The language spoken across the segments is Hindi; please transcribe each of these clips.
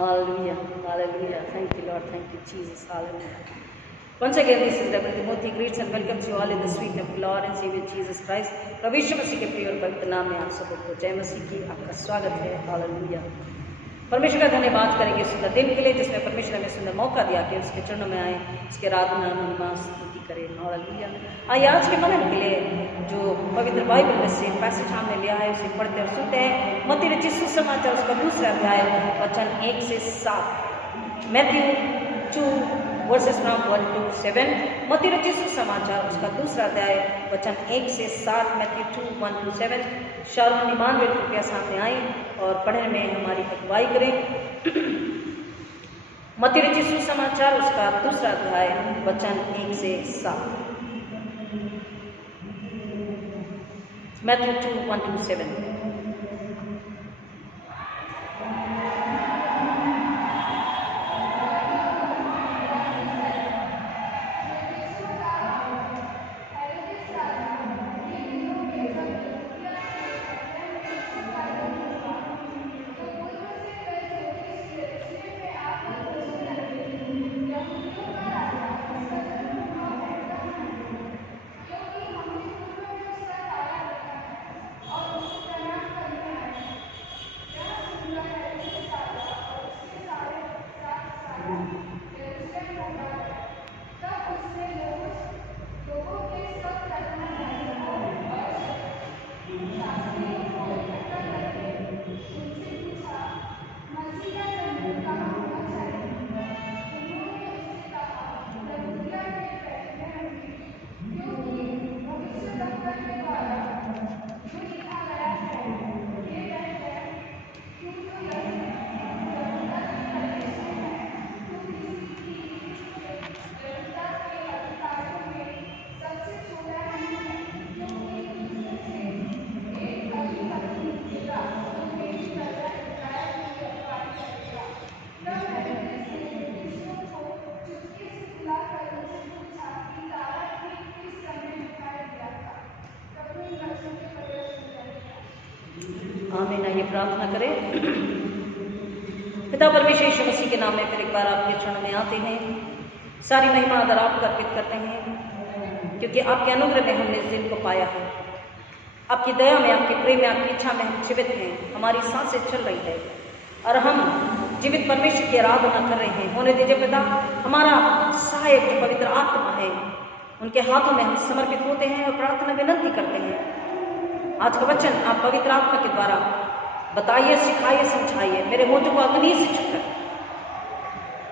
Hallelujah, hallelujah. Thank you, Lord. Thank you, Jesus. Hallelujah. Once again, this is Reverend Timothy greets and welcomes you all in the sweet name of Lord and Savior Jesus Christ. प्रभु यीशु मसीह के प्रिय और पवित्र नाम में आप सबको जय मसीह की आपका स्वागत है। हालेलुया। परमेश्वर का धन्यवाद करेंगे सुंदर दिन के लिए जिसमें परमेश्वर हमें सुंदर मौका दिया कि उसके चरणों में आए, उसके आराधना महिमा स्तुति करें। हालेलुया। आइए आज के मनन के लिए जो पवित्र बाइबल में से पैसेज हमने लिया है उसे पढ़ते और सुनते हैं। मत्ती रचित सुसमाचार उसका दूसरा अध्याय वचन 1 से 7। Matthew 2 versus from 1 to 7। मत्ती रचित सुसमाचार उसका दूसरा अध्याय वचन 1 से 7। Matthew 2 1 to 7। शारोन इमानुएल कृपया सामने आए और पढ़ने में हमारी अगुवाई करें। मत्ती रचित सुसमाचार उसका दूसरा अध्याय वचन 1 से 7। Matthew 2 1 to 7। आमीन। आइए प्रार्थना करें। पिता परमेश्वर यीशु मसीह के नाम में फिर एक बार आपके चरणों में आते हैं। सारी महिमा आदर आपको अर्पित करते हैं क्योंकि आपके अनुग्रह में हमने इस दिन को पाया है। आपकी दया में, आपके प्रेम में, आपकी इच्छा में हम जीवित हैं। हमारी सांसें चल रही है और हम जीवित परमेश्वर की आराधना कर रहे हैं। होने दीजिए पिता, हमारा सहायक जो पवित्र आत्मा है उनके हाथों में हम समर्पित होते हैं और प्रार्थना विनंती करते हैं। आज का वचन आप पवित्र आत्मा के द्वारा बताइए, सिखाइए, समझाइए। मेरे होठों को अग्नि से छूकर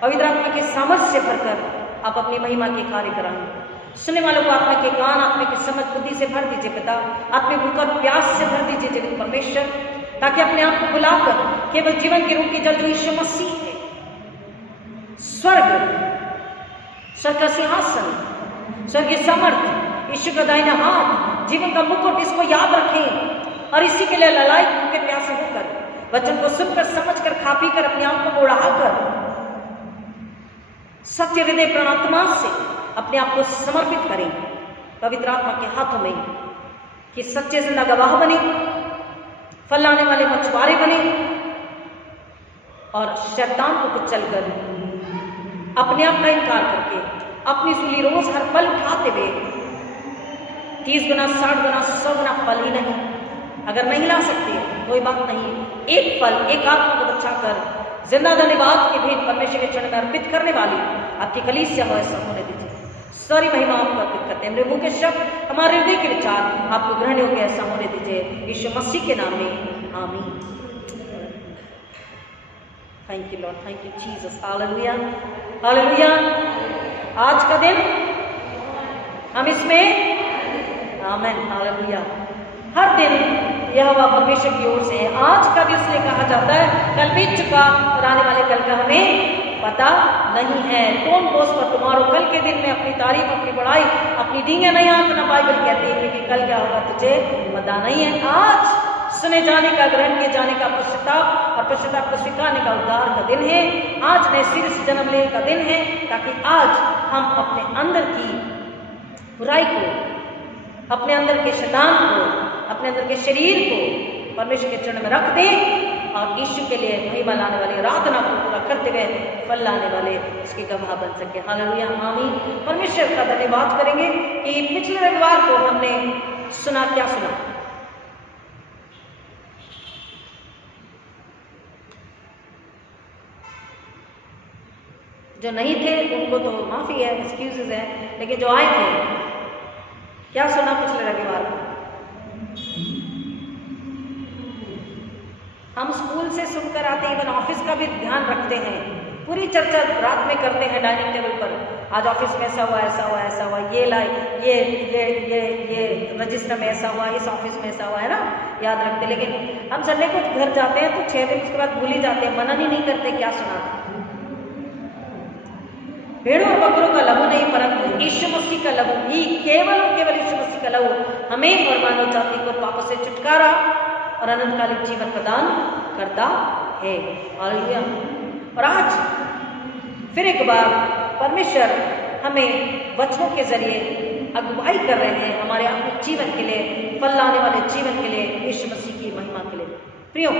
पवित्र आत्मा के सामर्थ्य से भरकर आप अपनी महिमा के कार्य कराएं। सुनने वालों को आत्मा के कान, आत्मा की समझ बुद्धि से भर दीजिए पिता। आत्मिक भूख और प्यास से भर दीजिए जीवित परमेश्वर, ताकि अपने आप को बुलाकर केवल जीवन के रूप की जल जो यीशु मसीह है, स्वर्ग का सिंहासन, स्वर्गीय सामर्थ, यीशु का दाहिना हाथ, जीवन का मुकुट, इसको याद रखें और इसी के लिए ललायत भूखे प्यासे होकर वचन को सुनकर, समझकर, खा पी कर, अपने आप को बढ़ाकर सत्य हृदय प्राणात्मा से अपने आप को समर्पित करें पवित्र आत्मा के हाथों में, कि सच्चे जिंदा गवाह बने, फल लाने वाले मछुआरे बने और शैतान को कुचलकर अपने आप का इनकार करके अपनी सूली रोज हर पल उठाते हुए 30 गुना, 60 गुना, 100 गुना फल ही नहीं, अगर नहीं ला सकते कोई बात नहीं, एक फल, एक आत्मा को बचाकर जिंदा धन्यवाद के भेंट परमेश्वर के चरण में अर्पित करने वाली आपकी कलीसिया हो, ऐसा होने दीजिए। सारी महिमा आपको अर्पित करते हैं। मेरे मुंह के शब्द, हमारे हृदय के विचार आपको ग्रहण योग्य ऐसा होने दीजिए, यीशु मसीह के नाम में आमीन। Thank you Lord, thank you Jesus. Hallelujah, hallelujah. आज का दिन हम इसमें आमीन, हालेलुया। हर दिन यह हवा परमेश्वर की ओर से है। आज का भी इसलिए कहा जाता है, कल बीत चुका और आने वाले कल का हमें पता नहीं है। कौन बोझ पर तुम्हारो, कल के दिन में अपनी तारीफ, अपनी बड़ाई, अपनी डींगे नहीं आंकना, बाइबल कहती है, क्योंकि कल क्या होगा तुझे पता नहीं है। आज सुने जाने का, ग्रहण किए जाने का, पश्चाताप और पश्चाताप को स्वीकारने का उद्धार का दिन है। आज नए सिरे से जन्म लेने का दिन है, ताकि आज हम अपने अंदर की बुराई को, अपने अंदर के शैतान को, अपने अंदर के शरीर को परमेश्वर के चरण में रख दें और यीशु के लिए महिमा लाने वाली आराधना को पूरा करते हुए फल लाने वाले इसके गवाह बन सके। हालेलुया, आमीन। परमेश्वर का धन्यवाद करेंगे कि पिछले रविवार को हमने सुना, क्या सुना? जो नहीं थे उनको तो माफ़ी है, एक्सक्यूजेज है, लेकिन जो आए थे क्या सुना पिछले रविवार को? हम स्कूल से सुनकर आते हैं, इवन ऑफिस का भी ध्यान रखते हैं, पूरी चर्चा रात में करते हैं डाइनिंग टेबल पर। आज ऑफिस में ऐसा हुआ, ऐसा हुआ, ऐसा हुआ, ये लाई, ये रजिस्टर में ऐसा हुआ, इस ऑफिस में ऐसा हुआ, है ना, याद रखते। लेकिन हम संडे को घर जाते हैं तो 6 दिन उसके बाद भूल ही जाते हैं, मनन ही नहीं करते क्या सुना। भेड़ों और बकरों का लहू नहीं, परंतु यीशु मसीह का लहू ही, केवल और केवल यीशु मसीह का लहू हमें और मानव जाति को पापों से छुटकारा और अनंतकालिक जीवन प्रदान करता है। हालेलुया। और आज फिर एक बार परमेश्वर हमें वचनों के जरिए अगुवाई कर रहे हैं हमारे आत्मिक जीवन के लिए, फल लाने वाले जीवन के लिए, यीशु मसीह की महिमा के लिए। प्रियो,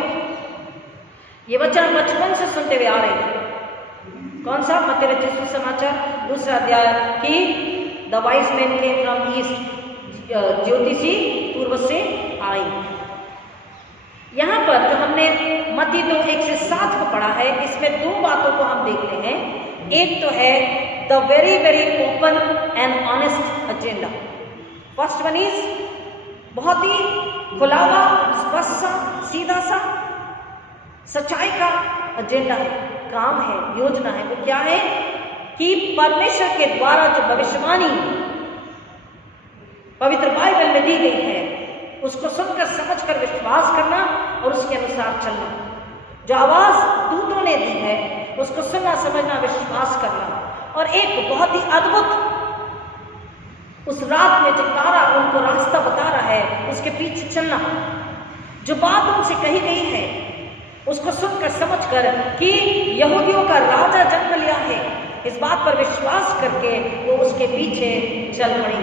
ये वचन बचपन से सुनते हुए आ रहे थे। कौन सा? मत्ती रचित सुसमाचार 2 अध्याय की the wise man came from east, ज्योतिषी पूर्व से आई। यहाँ पर जो हमने मत्ती 2:1-7 को पढ़ा है, इसमें 2 बातों को हम देख रहे हैं। एक तो है the very very open and honest agenda. First one is बहुत ही खुला हुआ, स्पष्ट सा, सीधा सा, सच्चाई का एजेंडा है, काम है, योजना है। वो क्या है कि परमेश्वर के द्वारा जो भविष्यवाणी पवित्र बाइबल में दी गई है उसको सुनकर समझकर विश्वास करना और उसके अनुसार चलना। जो आवाज दूतों ने दी है उसको सुनना, समझना, विश्वास करना। और एक बहुत ही अद्भुत, उस रात में जो तारा उनको रास्ता बता रहा है उसके पीछे चलना। जो बात उनसे कही गई है उसको सुनकर समझकर कि यहूदियों का राजा जन्म लिया है, इस बात पर विश्वास करके वो उसके पीछे चल पड़ी।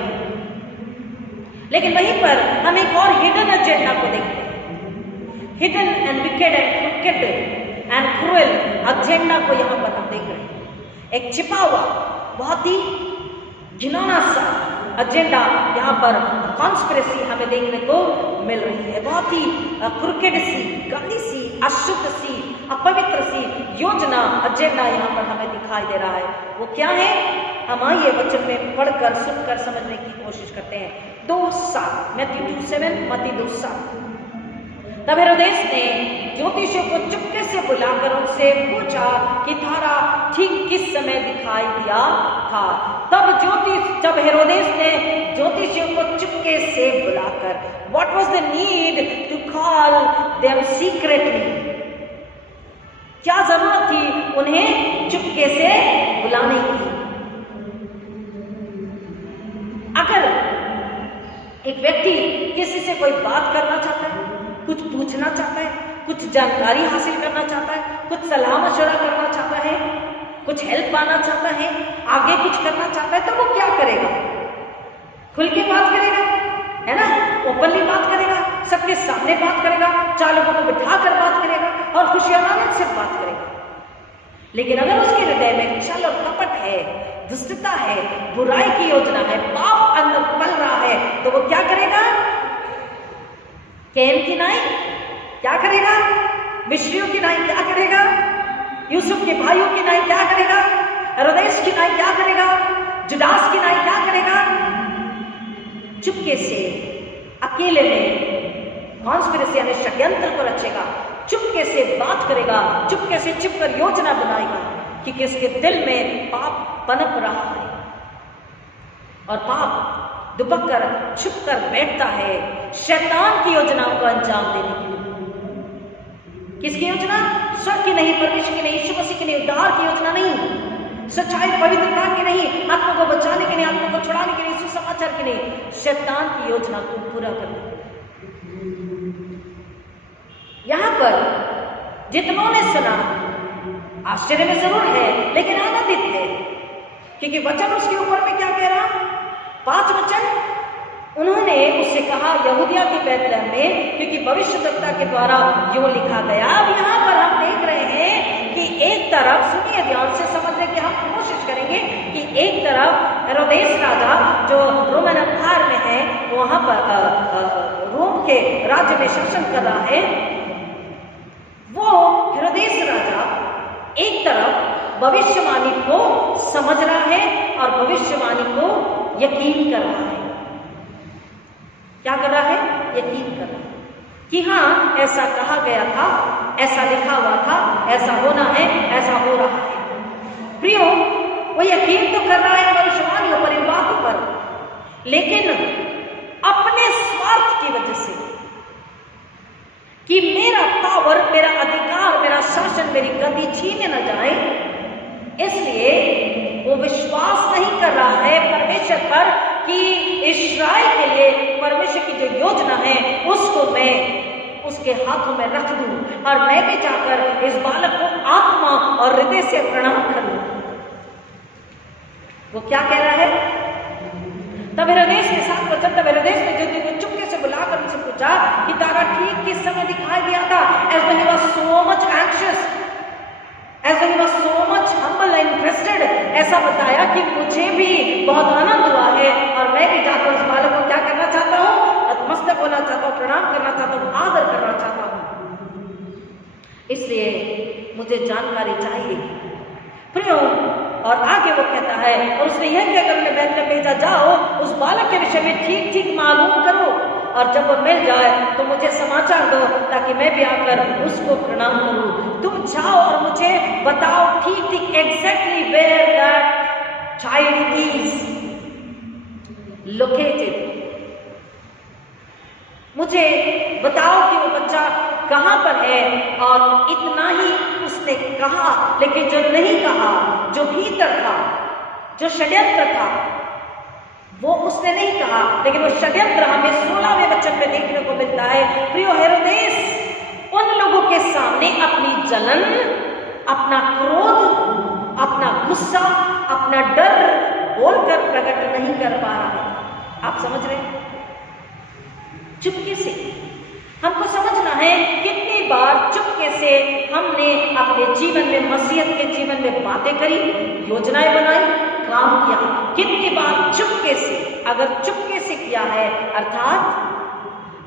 लेकिन वहीं पर हम एक और हिडन एजेंडा को देखते हैं। Hidden and wicked and cricket and cruel agenda को यहाँ पर हम देख रहे हैं। एक छिपा हुआ, बहुत ही घिनौना सा एजेंडा यहाँ पर कॉन्स्पिरेसी हमें देखने को मिल रही है। बहुत ही क्रिकेट सी, गंदी सी, अशुद्ध सी, अपवित्र सी योजना, एजेंडा यहाँ पर हमें दिखाई दे रहा है। वो क्या है? हम आइए वचन में पढ़कर सुनकर समझने की कोशिश करते हैं। 2:7, मत्ती 2:7, मत्ती 2:7। तब हेरोदेस ने ज्योतिषियों को चुपके से बुलाकर उनसे पूछा कि तारा ठीक किस समय दिखाई दिया था। जब हेरोदेस ने ज्योतिषियों को चुपके से बुलाकर, what was the need to call them secretly? क्या जरूरत थी उन्हें चुपके से बुलाने की? अगर एक व्यक्ति किसी से कोई बात करना चाहता है, कुछ पूछना चाहता है, कुछ जानकारी हासिल करना चाहता है, कुछ सलाह मशवरा करना चाहता है, कुछ हेल्प पाना चाहता है, आगे कुछ करना चाहता है, तो वो क्या करेगा? खुल के बात करेगा, है ना, ओपनली बात करेगा, सबके सामने बात करेगा, 4 लोगों को बिठा कर बात करेगा और खुशियां से बात करेगा। लेकिन अगर उसके हृदय में छल और कपट है, दुष्टता है, बुराई की योजना है, पाप अंदर पल रहा है, तो वो क्या करेगा? कैन की नाई क्या करेगा? मिस्रियों की नाई क्या करेगा? यूसुफ के भाइयों की नाई क्या करेगा? हेरोदेस की नाई क्या करेगा? जुडास की नाई क्या करेगा? चुपके से, अकेले में कॉन्स्पिरेसी यानी षड्यंत्र को रचेगा, चुपके से बात करेगा, चुपके से छिपकर योजना बनाएगा कि किसके दिल में पाप पनप रहा है और पाप दुबक कर छुप कर बैठता है शैतान की योजनाओं को अंजाम देने के लिए। किसकी योजना? स्वर्ग की नहीं, परमेश्वर की नहीं, यीशु मसीह की नहीं, उद्धार की योजना नहीं, सच्चाई पवित्रता की नहीं, आत्मा को बचाने की नहीं, आत्मा को छुड़ाने की नहीं, सुसमाचार की नहीं, शैतान की योजना को पूरा करने के लिए। यहां पर जितनों ने सुना आश्चर्य में जरूर है, लेकिन आनंदित है, क्योंकि वचन उसके ऊपर में क्या कह रहा? 5 वचन उन्होंने उससे कहा यहूदिया की बैतलहम में, क्योंकि भविष्यद्वक्ता के द्वारा यो लिखा गया। अब यहाँ पर हम देख रहे हैं कि एक तरफ, सुनिए ध्यान से समझने की हम कोशिश करेंगे कि एक तरफ हेरोदेस राजा जो रोमन एम्पायर में है, वहां पर रोम के राज्य में शासन कर रहा है, वो हेरोदेस राजा एक तरफ भविष्यवाणी को समझ रहा है और भविष्यवाणी को यकीन कर रहा है। क्या कर रहा है? यकीन कर रहा है कि हाँ, ऐसा कहा गया था, ऐसा लिखा हुआ था, ऐसा होना है, ऐसा हो रहा है। प्रियो, वो यकीन तो कर रहा है भविष्यवाणियों पर, इन बातों पर, लेकिन अपने स्वार्थ की वजह से कि मेरा पावर, मेरा अधिकार, मेरा शासन, मेरी गद्दी छीने न जाए, इसलिए वो विश्वास नहीं कर रहा है परमेश्वर पर कि इस्राएल के लिए परमेश्वर की जो योजना है उसको मैं उसके हाथों में रख दूं और मैं भी जाकर इस बालक को आत्मा और हृदय से प्रणाम कर लूं। वो क्या कह रहा है? तब हेरोदेस के साथ वचन, तब हेरोदेस ने ज्योति को चुपके से बुलाकर उनसे पूछा कि तारा ठीक किस समय दिखाई दिया था? As when he was so much anxious, as when he was so much humble and interested, ऐसा बताया कि मुझे भी बहुत आनंद हुआ है और मैं भी जाकर उस बालक को क्या करना चाहता हूँ? नतमस्तक होना चाहता हूँ, प्रणाम करना चाहता हूँ, आदर करना चाहता हूँ, इसलिए मुझे जानकारी चाहिए। प्रियो, और आगे वो कहता है, और उसने यह कहकर उन्हें बैतलहम भेजा, जाओ उस बालक के विषय में ठीक ठीक मालूम करो और जब वो मिल जाए तो मुझे समाचार दो ताकि मैं भी आकर उसको प्रणाम करूं। तुम जाओ और मुझे बताओ ठीक ठीक exactly where that child is located. मुझे बताओ कि वो बच्चा कहाँ पर है। और इतना ही उसने कहा, लेकिन जो नहीं कहा, जो भीतर था, जो षड्यंत्र था, वो उसने नहीं कहा, लेकिन वो षड्यंत्र हमें 16वें वचन में देखने को मिलता है। प्रियो, हेरोदेस उन लोगों के सामने अपनी जलन, अपना क्रोध, अपना गुस्सा, अपना डर बोलकर प्रकट नहीं कर पा रहा। आप समझ रहे हैं? चुपके से हमको समझना है, कितनी बार चुपके से हमने अपने जीवन में, मसीहत के जीवन में बातें करी, योजनाएं बनाई, काम किया। कितनी बार चुपके से, अगर चुपके से किया है,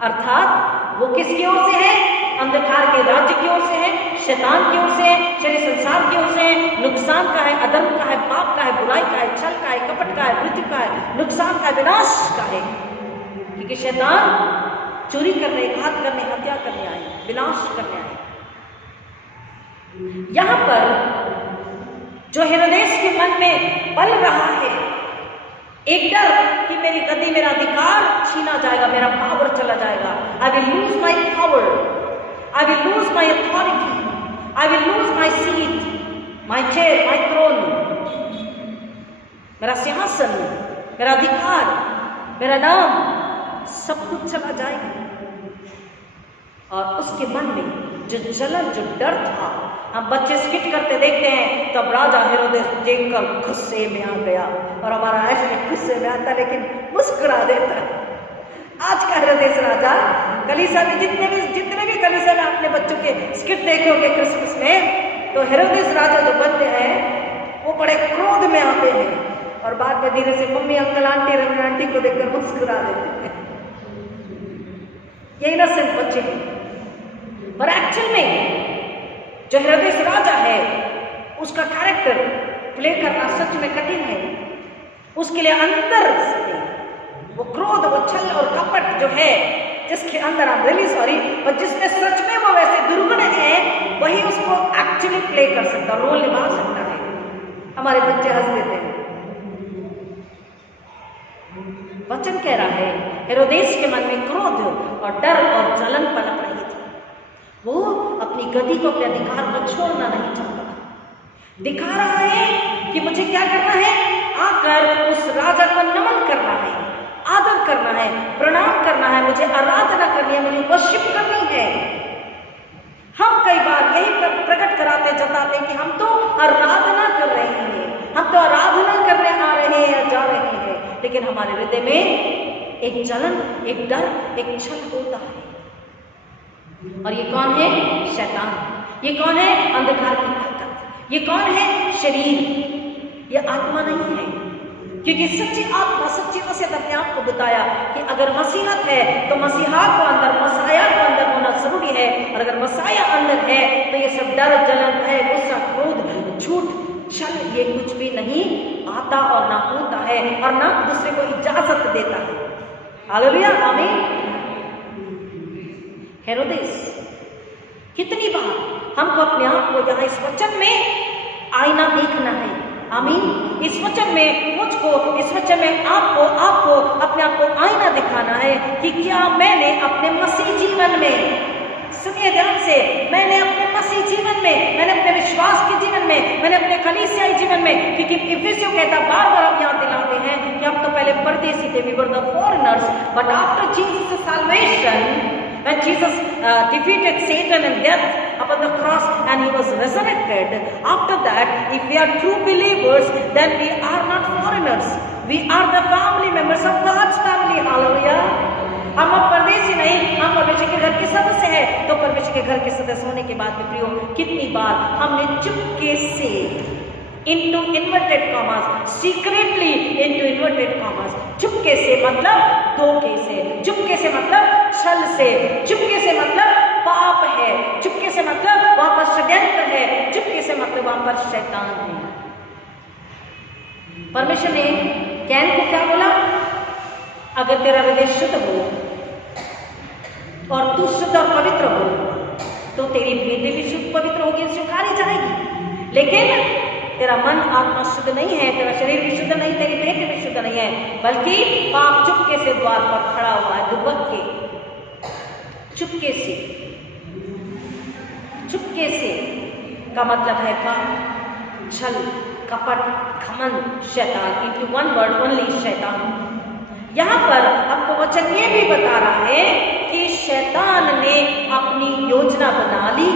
अर्थात वो किसकी ओर से है? अंधकार के राज्य की ओर से है, शैतान की ओर से है, शरीर संसार की ओर से है, नुकसान का है, अधर्म का है, पाप का है, बुराई का है, छल का है, कपट का है, मृत्यु का है, नुकसान का है, विनाश का है। क्योंकि शैतान चोरी करने, घात करने, हत्या करने आए, विनाश करने आए। यहां पर जो हेरोदेस के मन में पल रहा है एक डर कि मेरी गद्दी, मेरा अधिकार छीना जाएगा, मेरा पावर चला जाएगा। I will lose my power, I will lose my authority, I will lose my seat, my chair, my throne. मेरा सिंहासन, मेरा अधिकार, मेरा नाम, सब कुछ चला जाएगा। और उसके मन में जो जलन, जो डर था, हम बच्चे स्किट करते देखते हैं, तब राजा हेरोदेस देखकर गुस्से में आ गया। और हमारा ऐसे गुस्से में आता लेकिन मुस्कुरा देता है। आज का हेरोदेस राजा, कलीसिया में जितने भी कलीसिया में अपने बच्चों के स्किट देखे होंगे क्रिसमस में, तो हेरोदेस राजा जो बनते हैं वो बड़े क्रोध में आते हैं और बाद में धीरे से मम्मी, अंकल, आंटी, रंग आंटी को देखकर मुस्कुरा देते हैं। ये इनोसेंट बच्चे हैं। पर एक्चुअल में जो हेरोदेस राजा है, उसका कैरेक्टर प्ले करना सच में कठिन है। उसके लिए अंदर से वो क्रोध, वो छल और कपट जो है, जिसके अंदर आप रियली सॉरी, और जिसमें सच में वो वैसे दुर्गुण है, वही उसको एक्चुअली प्ले कर सकता, रोल निभा सकता है। हमारे बच्चे हंस देते हैं। वचन कह रहा है हेरोदेस के मन में क्रोध और डर और जलन पनप रही थी। वो अपनी गद्दी को, अपने अधिकार को छोड़ना नहीं चाहता था। दिखा रहा है कि मुझे क्या करना है, आकर उस राजा को नमन करना है, आदर करना है, प्रणाम करना है, मुझे आराधना करनी है, मुझे वर्शिप करनी है। हम कई बार यही प्रकट कराते, जताते हैं कि हम तो आराधना कर रहे हैं, हम तो आराधना करने आ रहे हैं या जा रहे हैं, लेकिन हमारे हृदय में एक जलन, एक डर, एक छल होता है। और ये कौन है? शैतान। ये कौन है? अंधकार की ताकत। ये कौन है? शरीर, ये आत्मा नहीं है। क्योंकि सच्ची आत्मा, सच्ची मसीहत अपने आप को बताया कि अगर मसीहत है तो मसीहा को अंदर, मसाया को अंदर होना जरूरी है। और अगर मसाया अंदर है तो ये सब डर, जलन, भय, गुस्सा, क्रोध, झूठ, छल, ये कुछ भी नहीं आता और ना होता है और ना दूसरे को इजाजत देता है। हालेलुया, आमीन। हेरोदेस, कितनी बार हमको अपने आप को यहाँ इस वचन में आईना देखना है। आमीन। इस वचन में मुझको, इस वचन में आपको अपने आप को आईना दिखाना है कि क्या मैंने अपने मसीह जीवन में, सुनिए ध्यान से, मैंने अपने मसीह जीवन में, मैंने अपने विश्वास के जीवन में, मैंने अपने कलीसियाई जीवन में, क्योंकि इफिसियों कहता बार बार हम याद दिलाते हैं कि हम तो पहले परदेसी थे, we were the foreigners, but after Jesus salvation, when Jesus defeated Satan and death upon the cross and he was resurrected, after that, if we are true believers, then we are not foreigners, we are the family members of God's family. Hallelujah. हम अब परदेसी नहीं, हम परमेश्वर के घर के सदस्य हैं। तो परमेश्वर के घर के सदस्य होने के बाद में प्रियो, कितनी बार हमने चुपके से, into inverted commas, secretly into inverted commas, चुपके से मतलब धोखे से, चुपके से मतलब छल से, चुपके से मतलब पाप है, चुपके से मतलब वहां पर षड्यंत्र है, चुपके से मतलब वहां पर शैतान है। परमेश्वर ने कैन को क्या बोला? अगर तेरा हृदय शुद्ध हो और तू शुद्ध और पवित्र हो तो तेरी भेंटें भी शुद्ध पवित्र होगी, स्वीकारी जाएगी। लेकिन तेरा मन आत्मा शुद्ध नहीं है, तेरा शरीर भी शुद्ध नहीं, तेरी भेंटें भी शुद्ध नहीं है, बल्कि पाप चुपके से द्वार पर खड़ा हुआ है, दुबक के, चुपके से। चुपके से का मतलब है पाप, छल, कपट, घमंड, शैतान। इनटू वन वर्ड ओनली, शैतान। यहाँ पर आपको वचन ये भी बता रहा है कि शैतान ने अपनी योजना बना ली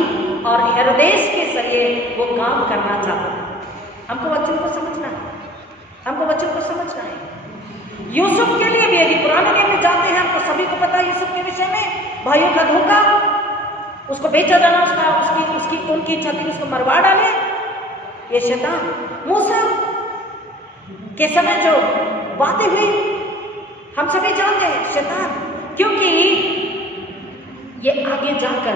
और हेरोदेस के जरिए वो काम करना चाहता था। हमको वचन को समझना है, हमको वचन को समझना है। यूसुफ के लिए भी, यदि पुराने नियम में जाते हैं, हमको सभी को पता है यूसुफ के विषय में, भाइयों का धोखा, उसको बेचा जाना, उनकी इच्छा थी उसको मरवा डाले, ये शैतान। मूसा के समय जो बातें हुई हम सभी जानते हैं, शैतान। क्योंकि ये आगे जाकर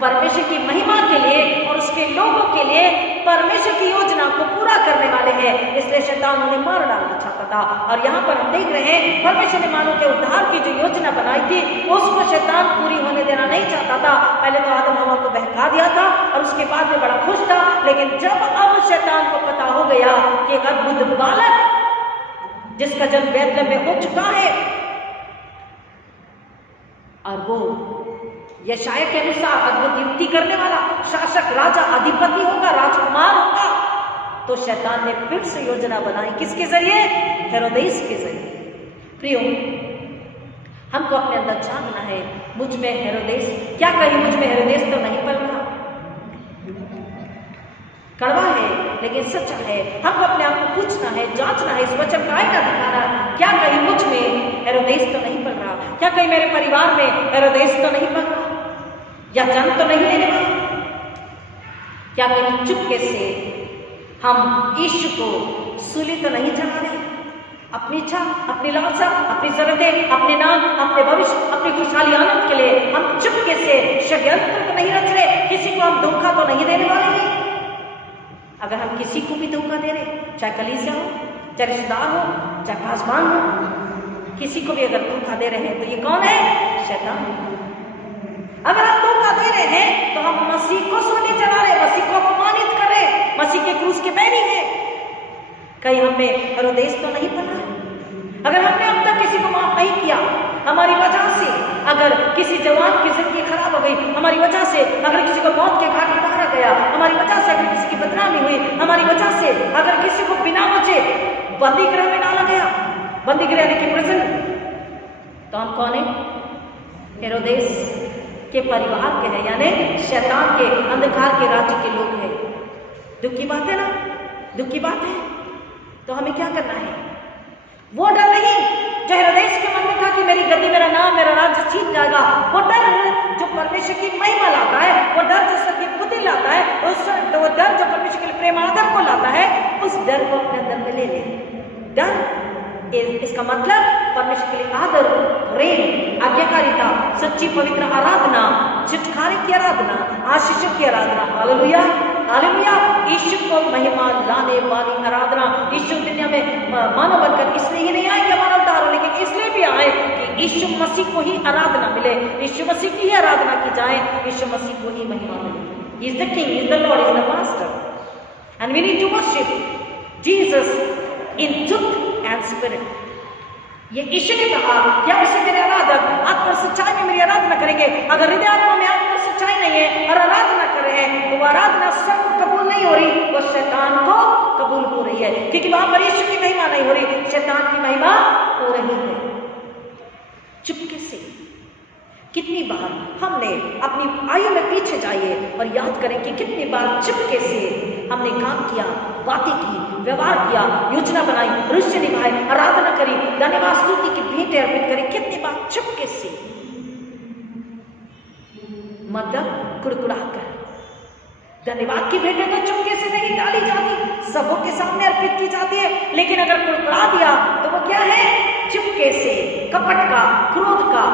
परमेश्वर की महिमा के लिए और उसके लोगों के लिए परमेश्वर की योजना को पूरा करने वाले हैं, इसलिए शैतान उन्हें मार डालना चाहता था। और यहाँ पर हम देख रहे हैं परमेश्वर ने मानव के उद्धार की जो योजना बनाई थी उसको शैतान पूरी होने देना नहीं चाहता था। पहले तो आदम हवा को बहका दिया था और उसके बाद में बड़ा खुश था, लेकिन जब अब शैतान को पता हो गया कि एक अद्भुत बालक जिसका जन्म बैतलहम में हो चुका है और वो यशाया के अनुसार अद्भुत युक्ति करने वाला शासक, राजा, अधिपति होगा, राजकुमार होगा, तो शैतान ने फिर से योजना बनाई। किसके जरिए? हेरोदेस के जरिए। प्रियो, हमको अपने अंदर जानना है, मुझ में हेरोदेस, क्या कहीं मुझ में हेरोदेस तो नहीं पल रहा? कड़वा है लेकिन सच्चा है। हमको अपने आप को पूछना है, जांचना है, इस वचन का आईना दिखाना, क्या कहीं मुझ में हेरोदेस तो नहीं पल रहा? क्या कहीं मेरे परिवार में हेरोदेस तो नहीं पल रहा? या जन्म तो नहीं लेने वाला? क्या कहीं चुपके से हम ईश्वर को सूली तो नहीं चढ़ा रहे? अपनी इच्छा, अपनी लालसा, अपनी जरूरतें, अपने नाम, अपने भविष्य, अपनी खुशहाली आनंद के लिए हम चुपके से षड्यंत्र तो नहीं रच रहे? किसी को हम धोखा तो नहीं देने वाले हैं? अगर हम किसी को भी धोखा दे रहे, चाहे कलीसिया हो, चाहे रिश्तेदार हो, चाहे पासवान हो, किसी को भी अगर धोखा दे रहे हैं तो ये कौन है? शैतान। अगर हम धोखा दे रहे हैं तो हम मसीह को सूली चढ़ा रहे, मसीह को अपमानित कर रहे, मसीह के क्रूस के बैरी हैं। कहीं हमें हेरोदेस तो नहीं बना? अगर हमने अब तक किसी को माफ नहीं किया हमारी वजह से, अगर किसी जवान की जिंदगी खराब हो गई हमारी वजह से, अगर किसी को मौत के घाट उतारा गया हमारी वजह से, अगर किसी की बदनामी हुई हमारी वजह से, अगर किसी को बिना वजह बंदी गृह में डाला गया, बंदी गृह यानी कि प्रिजन, तो हम कौन है? हेरोदेस के परिवार के हैं, यानी शैतान के, अंधकार के राज्य के लोग हैं। दुख की बात है ना, दुख की बात है। तो हमें क्या करना है? वो डर नहीं जो हेरोदेस के मन में था कि मेरी गद्दी, मेरा नाम, मेरा राज्य छीन जाएगा, वो डर जो परमेश्वर की महिमा लाता है, वो डर जो स्वर्गीय बुद्धि लाता है, वो डर जो परमेश्वर के लिए प्रेम आदर को लाता है, उस डर को अपने अंदर में ले ले। डर इसका मतलब परमेश्वर के लिए आदर, प्रेम, आज्ञाकारिता, सच्ची पवित्र आराधना, छुटकारे की आराधना, आशीषों की आराधना। Hallelujah, hallelujah. यीशु को महिमा लाने वाली आराधना। यीशु दुनिया में मानव बनकर इसलिए ही नहीं आए कि हमारा उद्धार हो, लेकिन इसलिए भी आए कि यीशु मसीह को ही आराधना मिले, यीशु मसीह की ही आराधना की जाए, यीशु मसीह को ही महिमा मिले। He is the King, He is the Lord, He is the Master, and we need to worship Jesus in truth and spirit. ये यीशु ने कहा कि आप उसे मेरे आराधक आत्मा सच्चाई में मेरी आराधना करेंगे। अगर हृदय आत्मा में आत्मा सच्चाई नहीं है और आराधना कर रहे हैं, तो वो आराधना स्वयं को कबूल नहीं हो रही, वो शैतान को कबूल हो रही है, क्योंकि वहां पर यीशु की महिमा नहीं हो रही, शैतान की महिमा हो रही है। चुपके से कितनी बार हमने अपनी आयु में पीछे जाइए और याद करें कि कितनी बार चुपके से हमने काम किया, बातें की, व्यवहार किया, योजना बनाई, दृश्य निभाए, आराधना करी, धन्यवाद स्तुति की भेंटें अर्पित करी। कितनी बार चुपके से, मतलब कुड़कुड़ाकर। धन्यवाद की भेंटें तो चुपके से नहीं डाली जाती, सबों के सामने अर्पित की जाती है, लेकिन अगर कुड़कुड़ा दिया तो वो क्या है? चुपके से, कपट का, क्रोध का,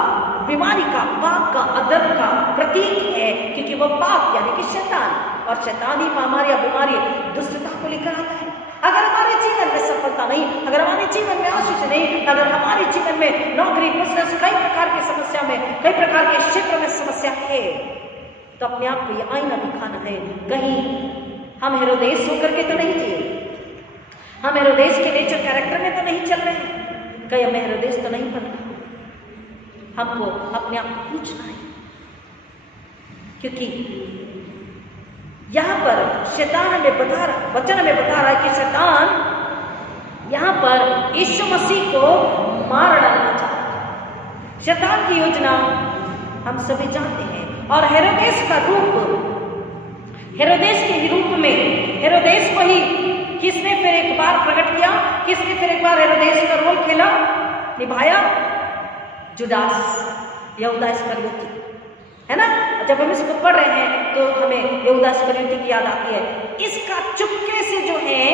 बीमारी का, पाप का, अधर्म का प्रतीक है, क्योंकि वो पाप यानी कि शैतान, और शैतान ही हमारी बीमारी, दुष्टता को लेकर आता है। अगर हमारे जीवन में सफलता नहीं, अगर हमारे जीवन में आशीष नहीं, अगर हमारे जीवन में नौकरी, बिजनेस, कई प्रकार की समस्या में, कई प्रकार के क्षेत्र में समस्या है, तो अपने आप को ये आईना दिखाना है। कहीं हम हेरोदेस होकर के तो नहीं जिए, हम हेरोदेस के नेचर कैरेक्टर में तो नहीं चल रहे हैं, कहीं हमें हेरोदेस तो नहीं बनना। हमको अपने आप को पूछना है, क्योंकि यहां पर शैतान हमें बता रहा, वचन हमें बता रहा है कि शैतान यहां पर यीशु मसीह को मार डालना चाहता है। शैतान की योजना हम सभी जानते हैं, और हेरोदेस का रूप, हेरोदेस के रूप में हेरोदेस को ही किसने फिर एक बार प्रकट किया, किसने फिर एक बार हेरोदेस का रोल खेला, निभाया? जुदास, यहूदा इस्करियोती, है ना। जब हम इसको पढ़ रहे हैं तो हमें यहूदा इस्करियोती की याद आती है। इसका चुपके से जो है,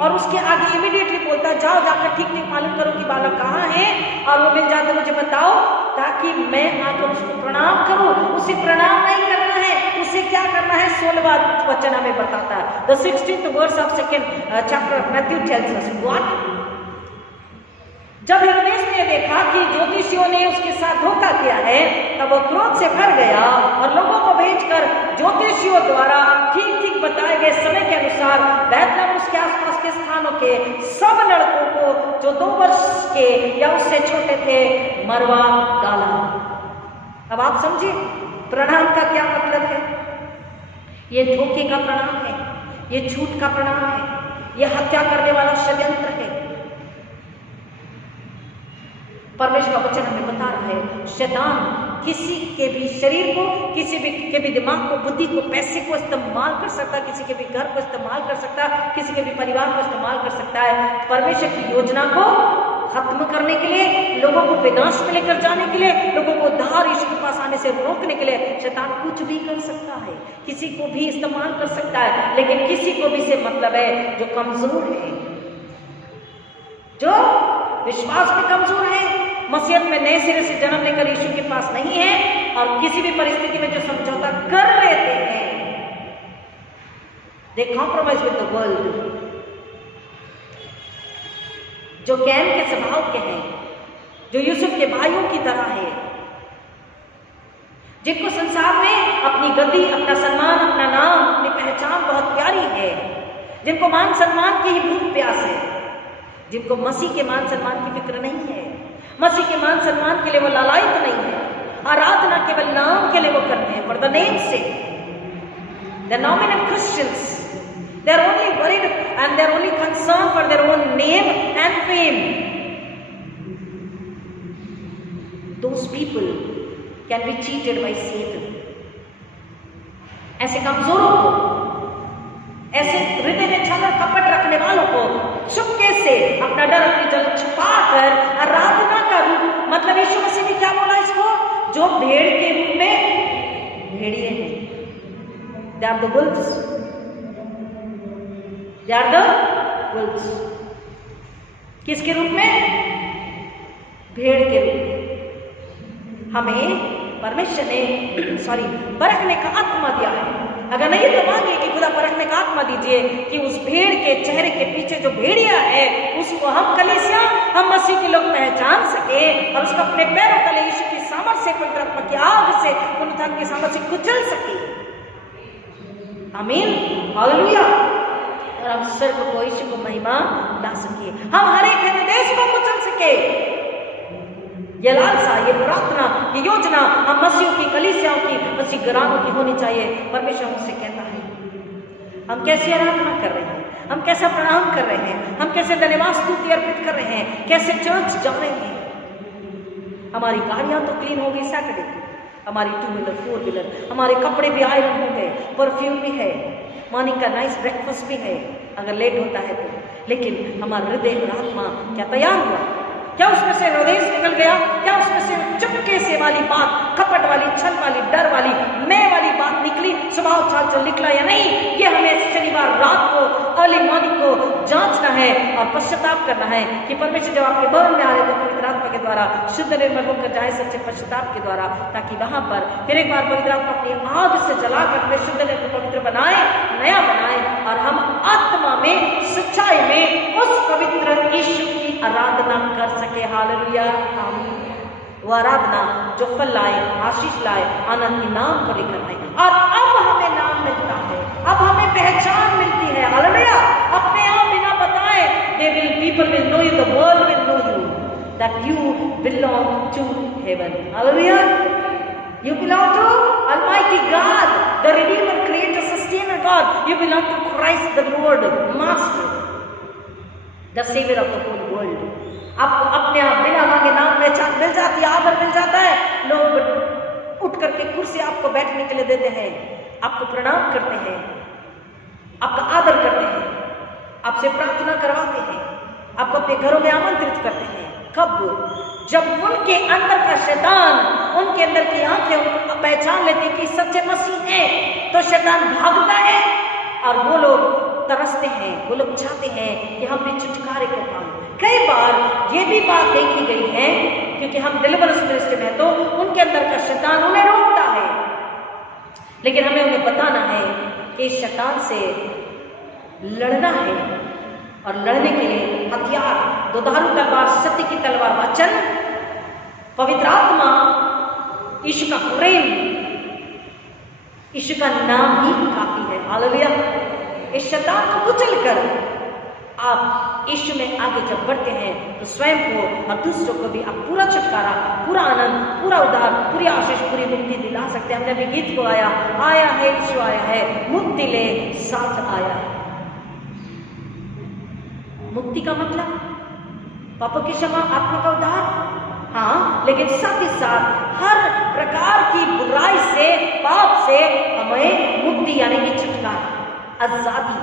और उसके आगे इमीडिएटली बोलता है, जाओ जाकर ठीक ठीक मालूम करो कि बालक कहाँ है, और वो मिल जाते मुझे बताओ, ताकि मैं आकर उसको प्रणाम करूं। उसे प्रणाम नहीं करना है, उसे क्या करना है? 16वां वचन हमें बताता है। The 16th verse of 2nd chapter of Matthew tells us what? जब हेरोदेस ने देखा कि ज्योतिषियों ने उसके साथ धोखा किया है, तब वो क्रोध से भर गया और लोगों को भेजकर ज्योतिषियों द्वारा ठीक ठीक बताए गए समय के अनुसार बैतलहम उसके आसपास के स्थानों के सब लड़कों को जो 2 वर्ष के या उससे छोटे थे मरवा डाला। अब आप समझिए प्रणाम का क्या मतलब है। ये धोखे का प्रणाम है, ये झूठ का प्रणाम है, ये हत्या करने वाला षड्यंत्र है। परमेश्वर का वचन हमें बता रहा है, शैतान किसी के भी शरीर को, किसी के भी दिमाग को, बुद्धि को, पैसे को इस्तेमाल कर सकता है, किसी के भी घर को इस्तेमाल कर सकता है, किसी के भी परिवार को इस्तेमाल कर सकता है परमेश्वर की योजना को खत्म करने के लिए, लोगों को विनाश में लेकर जाने के लिए, लोगों को उद्धार यीशु के पास आने से रोकने के लिए शैतान कुछ भी कर सकता है, किसी को भी इस्तेमाल कर सकता है। लेकिन किसी को भी से मतलब है जो कमजोर है, जो विश्वास में कमजोर है, मसीहत में नए सिरे से जन्म लेकर यीशु के पास नहीं है, और किसी भी परिस्थिति में जो समझौता कर लेते हैं, दे कॉम्प्रोमाइज विद द वर्ल्ड, जो कैन के स्वभाव के हैं, जो यूसुफ के भाइयों की तरह है, जिनको संसार में अपनी गद्दी, अपना सम्मान, अपना नाम, अपनी पहचान बहुत प्यारी है, जिनको मान सम्मान की ही भूख प्यास है, जिनको मसीह के मान सम्मान की फिक्र नहीं है, मसीह के मान सम्मान के लिए वो लालायित नहीं है, आराधना केवल नाम के लिए वो करते हैं, फॉर द नेम से। The nominal Christians, they are only worried and they are only concerned for their own name and fame. Those people can be cheated by Satan. ऐसे कमजोरों को, ऐसे हृदय में छल कपट रखने वालों को चुपके से अपना डर, अपनी जल छुपाकर आराधना का रूप, मतलब यीशु मसीह ने क्या बोला इसको, जो भेड़ के रूप में भेड़िए हैं। They are the wolves, they are the wolves. किसके रूप में? भेड़ के रूप में। हमें परमेश्वर ने परखने का आत्मा दिया है। अगर नहीं तो मांगिए कि खुदा परखने का आत्मा दीजिए कि उस भेड़ के चेहरे के पीछे जो भेड़िया है उसको हम कलीसिया, हम मसीह के लोग पहचान सके और उसको अपने पैरों तले यीशु की सामर्थ्य से, पवित्र आत्मा की आग से, पुनरुत्थान की सामर्थ्य से कुचल सके। आमीन, हालेलुया। और हम स्वर्ग को, यीशु को महिमा ला सके, हम हर एक देश को कुचल सके। ये लालसा, ये प्रार्थना, ये योजना हम मसीह की कलीसियाओं की, मसीह घरानों की होनी चाहिए। परमेश्वर हमसे कहता है हम कैसी आराधना कर रहे हैं, हम कैसा प्रणाम कर रहे हैं, हम कैसे धन्यवाद स्तुति अर्पित कर रहे हैं, कैसे चर्च जा रहे हैं। हमारी गाड़ियां तो क्लीन हो गई सैटरडे की, हमारी 2 व्हीलर 4 व्हीलर, हमारे कपड़े भी आयरन हो गए, परफ्यूम भी है, मॉर्निंग का नाइस ब्रेकफास्ट भी है अगर लेट होता है तो। लेकिन हमारा हृदय और आत्मा क्या तैयार हुआ? क्या उसमें से हृदय निकल गया? क्या उसमें से चुपके से वाली बात, कपट वाली, छल वाली, डर वाली, मैं वाली बात निकली, स्वभाव चाल चल निकला या नहीं? ये हमें शनिवार रात को, अर्ली मॉर्निंग को जांचना है और पश्चाताप करना है कि परमेश्वर जब आपके भवन में आ रहे तो पवित्र आत्मा के द्वारा शुद्ध निर्मल होकर जाए, सच्चे पश्चाताप के द्वारा, ताकि वहां पर फिर एक बार पवित्र आत्मा अपनी आग से जलाकर हमें शुद्ध निर्मल पवित्र बनाए, नया बनाए और हम आत्मा में, सच्चाई में उस पवित्र यीशु की आराधना कर सके। हालेलुया, आमीन। वो आराधना जो फल लाए, आशीष लाए, आनंद के नाम को लेकर आए। और अब हमें नाम मिलता है, अब हमें पहचान मिलती है। हालेलुया, अपने आप बिना बताए people will know you, the world will know you, that you belong to heaven. Hallelujah. You belong to Almighty God, the Redeemer, Creator, Sustainer God. You belong to Christ the Lord, Master, the Savior of the whole world. आपको अपने आप बिना मांगे नाम पहचान मिल जाती है, आदर मिल जाता है। लोग उठ करके कुर्सी आपको बैठने के लिए देते हैं, आपको प्रणाम करते हैं, आपका आदर करते हैं, आपसे प्रार्थना करवाते हैं, आपको अपने घरों में आमंत्रित करते हैं। कब? जब उनके अंदर का शैतान, उनके अंदर की आंखें उनको पहचान लेती कि सच्चे मसीह हैं, तो शैतान भागता है और वो लोग तरसते हैं, वो लोग चाहते हैं कि हम भी छुटकारे को पाएं। कई बार ये भी बात देखी गई है, क्योंकि हम डिलीवरेंस मिनिस्ट्री में तो उनके अंदर का शैतान उन्हें रोकता है, लेकिन हमें उन्हें बताना है कि इस शैतान से लड़ना है और लड़ने के लिए हथियार, दुधारू तलवार, सत्य की तलवार, वचन, पवित्र आत्मा, यीशु का प्रेम, यीशु का नाम ही काफी है। हालेलुया। इस शैतान को कुचल कर आप यीशु में आगे जब बढ़ते हैं तो स्वयं को और दूसरों को भी आप पूरा छुटकारा, पूरा आनंद, पूरा उद्धार, पूरी आशीष, पूरी मुक्ति दिला सकते हैं। हमने अभी गीत को आया है यीशु आया है, मुक्ति ले साथ आया है। मुक्ति का मतलब पापों की क्षमा, आत्मा का उद्धार, हाँ, लेकिन साथ ही साथ हर प्रकार की बुराई से, पाप से हमें मुक्ति यानी कि छुटकारा, आजादी,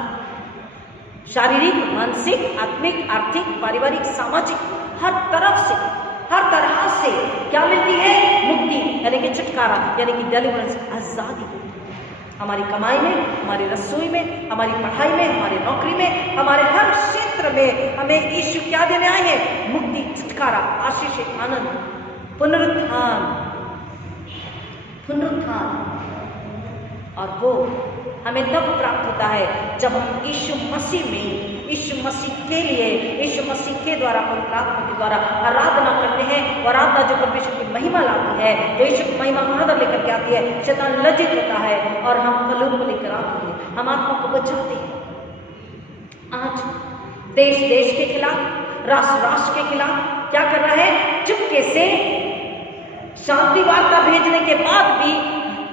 शारीरिक, मानसिक, आत्मिक, आर्थिक, पारिवारिक, सामाजिक, हर तरफ से, हर तरह से क्या मिलती है? मुक्ति यानी कि छुटकारा, यानी कि डिलीवरेंस, आजादी। हमारी कमाई में, हमारी रसोई में, हमारी पढ़ाई में, हमारी नौकरी में, हमारे हर क्षेत्र में हमें यीशु क्या देने आए हैं? मुक्ति, छुटकारा, आशीष, आनंद, पुनरुत्थान, पुनरुत्थान। और वो हमें तब प्राप्त होता है जब हम यीशु मसीह में, यीशु मसीह के लिए, यीशु मसीह के द्वारा, पवित्र आत्मा के द्वारा आराधना करते हैं। और आराधना जो परमेश्वर की महिमा लाती है, तो यीशु की महिमा आदर लेकर के आती है, शैतान लज्जित होता है और हम फलों को लेकर आते हैं, हम आत्मा को बचाते हैं। आज देश देश के खिलाफ, राष्ट्र राष्ट्र के खिलाफ क्या कर रहा है? चुपके से शांति वार्ता भेजने के बाद भी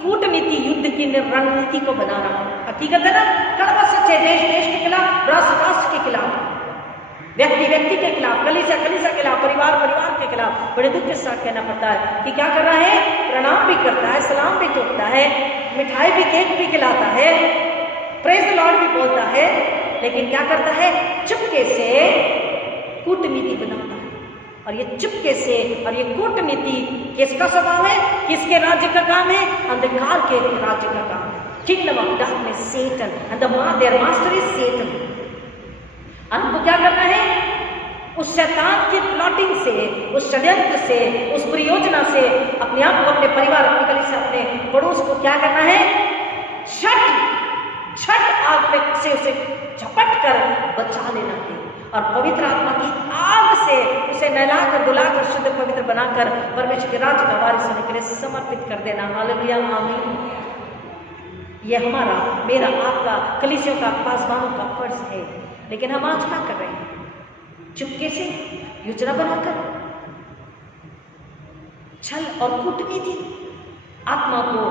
कूटनीति, युद्ध की रणनीति को बना रहा है। हकीकत है ना, कड़वा सच है। देश देश के खिलाफ, राष्ट्र राष्ट्र के खिलाफ, व्यक्ति व्यक्ति के खिलाफ, कलीसिया कलीसिया के खिलाफ, परिवार परिवार के खिलाफ। बड़े दुख के साथ कहना पड़ता है कि क्या कर रहा है? प्रणाम भी करता है, सलाम भी ठोकता है, मिठाई भी, केक भी खिलाता है, प्रेज द लॉर्ड भी बोलता है, लेकिन क्या करता है? चुपके से कूटनीति बनाता है, और ये चुपके से और ये कूटनीति किसका स्वभाव है, किसके राज्य का काम है, अंधकार के राज्य का काम है। Kingdom of darkness Satan and their master is Satan. हमको क्या करना है, उस शैतान की प्लॉटिंग से, उस षड्यंत्र से, उस परियोजना से अपने आप को, अपने परिवार, अपनी गली से, अपने पड़ोस को क्या करना है, छठ आग से उसे झपट कर बचा लेना है और पवित्र आत्मा की आग से उसे नहलाकर धुलाकर शुद्ध पवित्र बनाकर परमेश्वर के राज्य का वारिस होने के लिए समर्पित कर देना। हालेलुया, आमीन। यह हमारा, मेरा, आपका, कलीसियों का, पासवानों का फर्ज है। लेकिन हम आज क्या कर रहे हैं, चुपके से योजना बनाकर छल और कूटनीति आत्मा को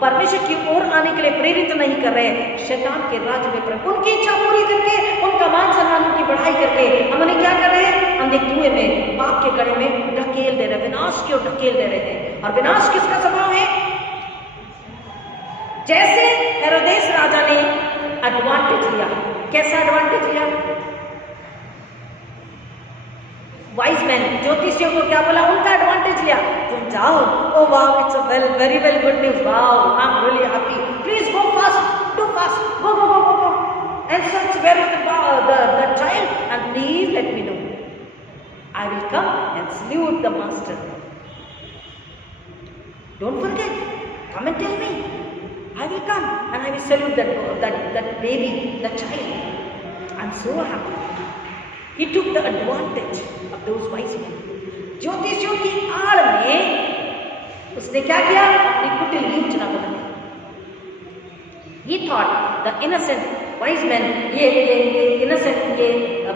परमेश्वर की ओर आने के लिए प्रेरित नहीं कर रहे, शैतान के राज्य में प्रभु उनकी इच्छा पूरी करके, उनका मान सम्मान की बढ़ाई करके हम उन्हें क्या कर रहे हैं, अंधे कुएं में, पाप के गड्ढे में ढकेल दे रहे, विनाश की ओर ढकेल दे रहे हैं। और विनाश किसका स्वभाव है, जैसे हेरोदेस राजा ने एडवांटेज लिया। कैसा एडवांटेज लिया, वाइज मैन, ज्योतिषियों को क्या बोला, उनका एडवांटेज लिया, तुम जाओ, oh wow, it's a very good news, wow, I am really happy, please go fast, do fast, go and search where is the child and please let me know, I will come and salute the master, don't forget, come and tell me, I will come and I will salute that baby, the child, I'm so happy. He took the advantage of those wise men. ज्योतिषियों की आड़ में उसने क्या किया, अपनी कुटिल योजना बनाई। He thought the innocent wise men, ये innocent, ये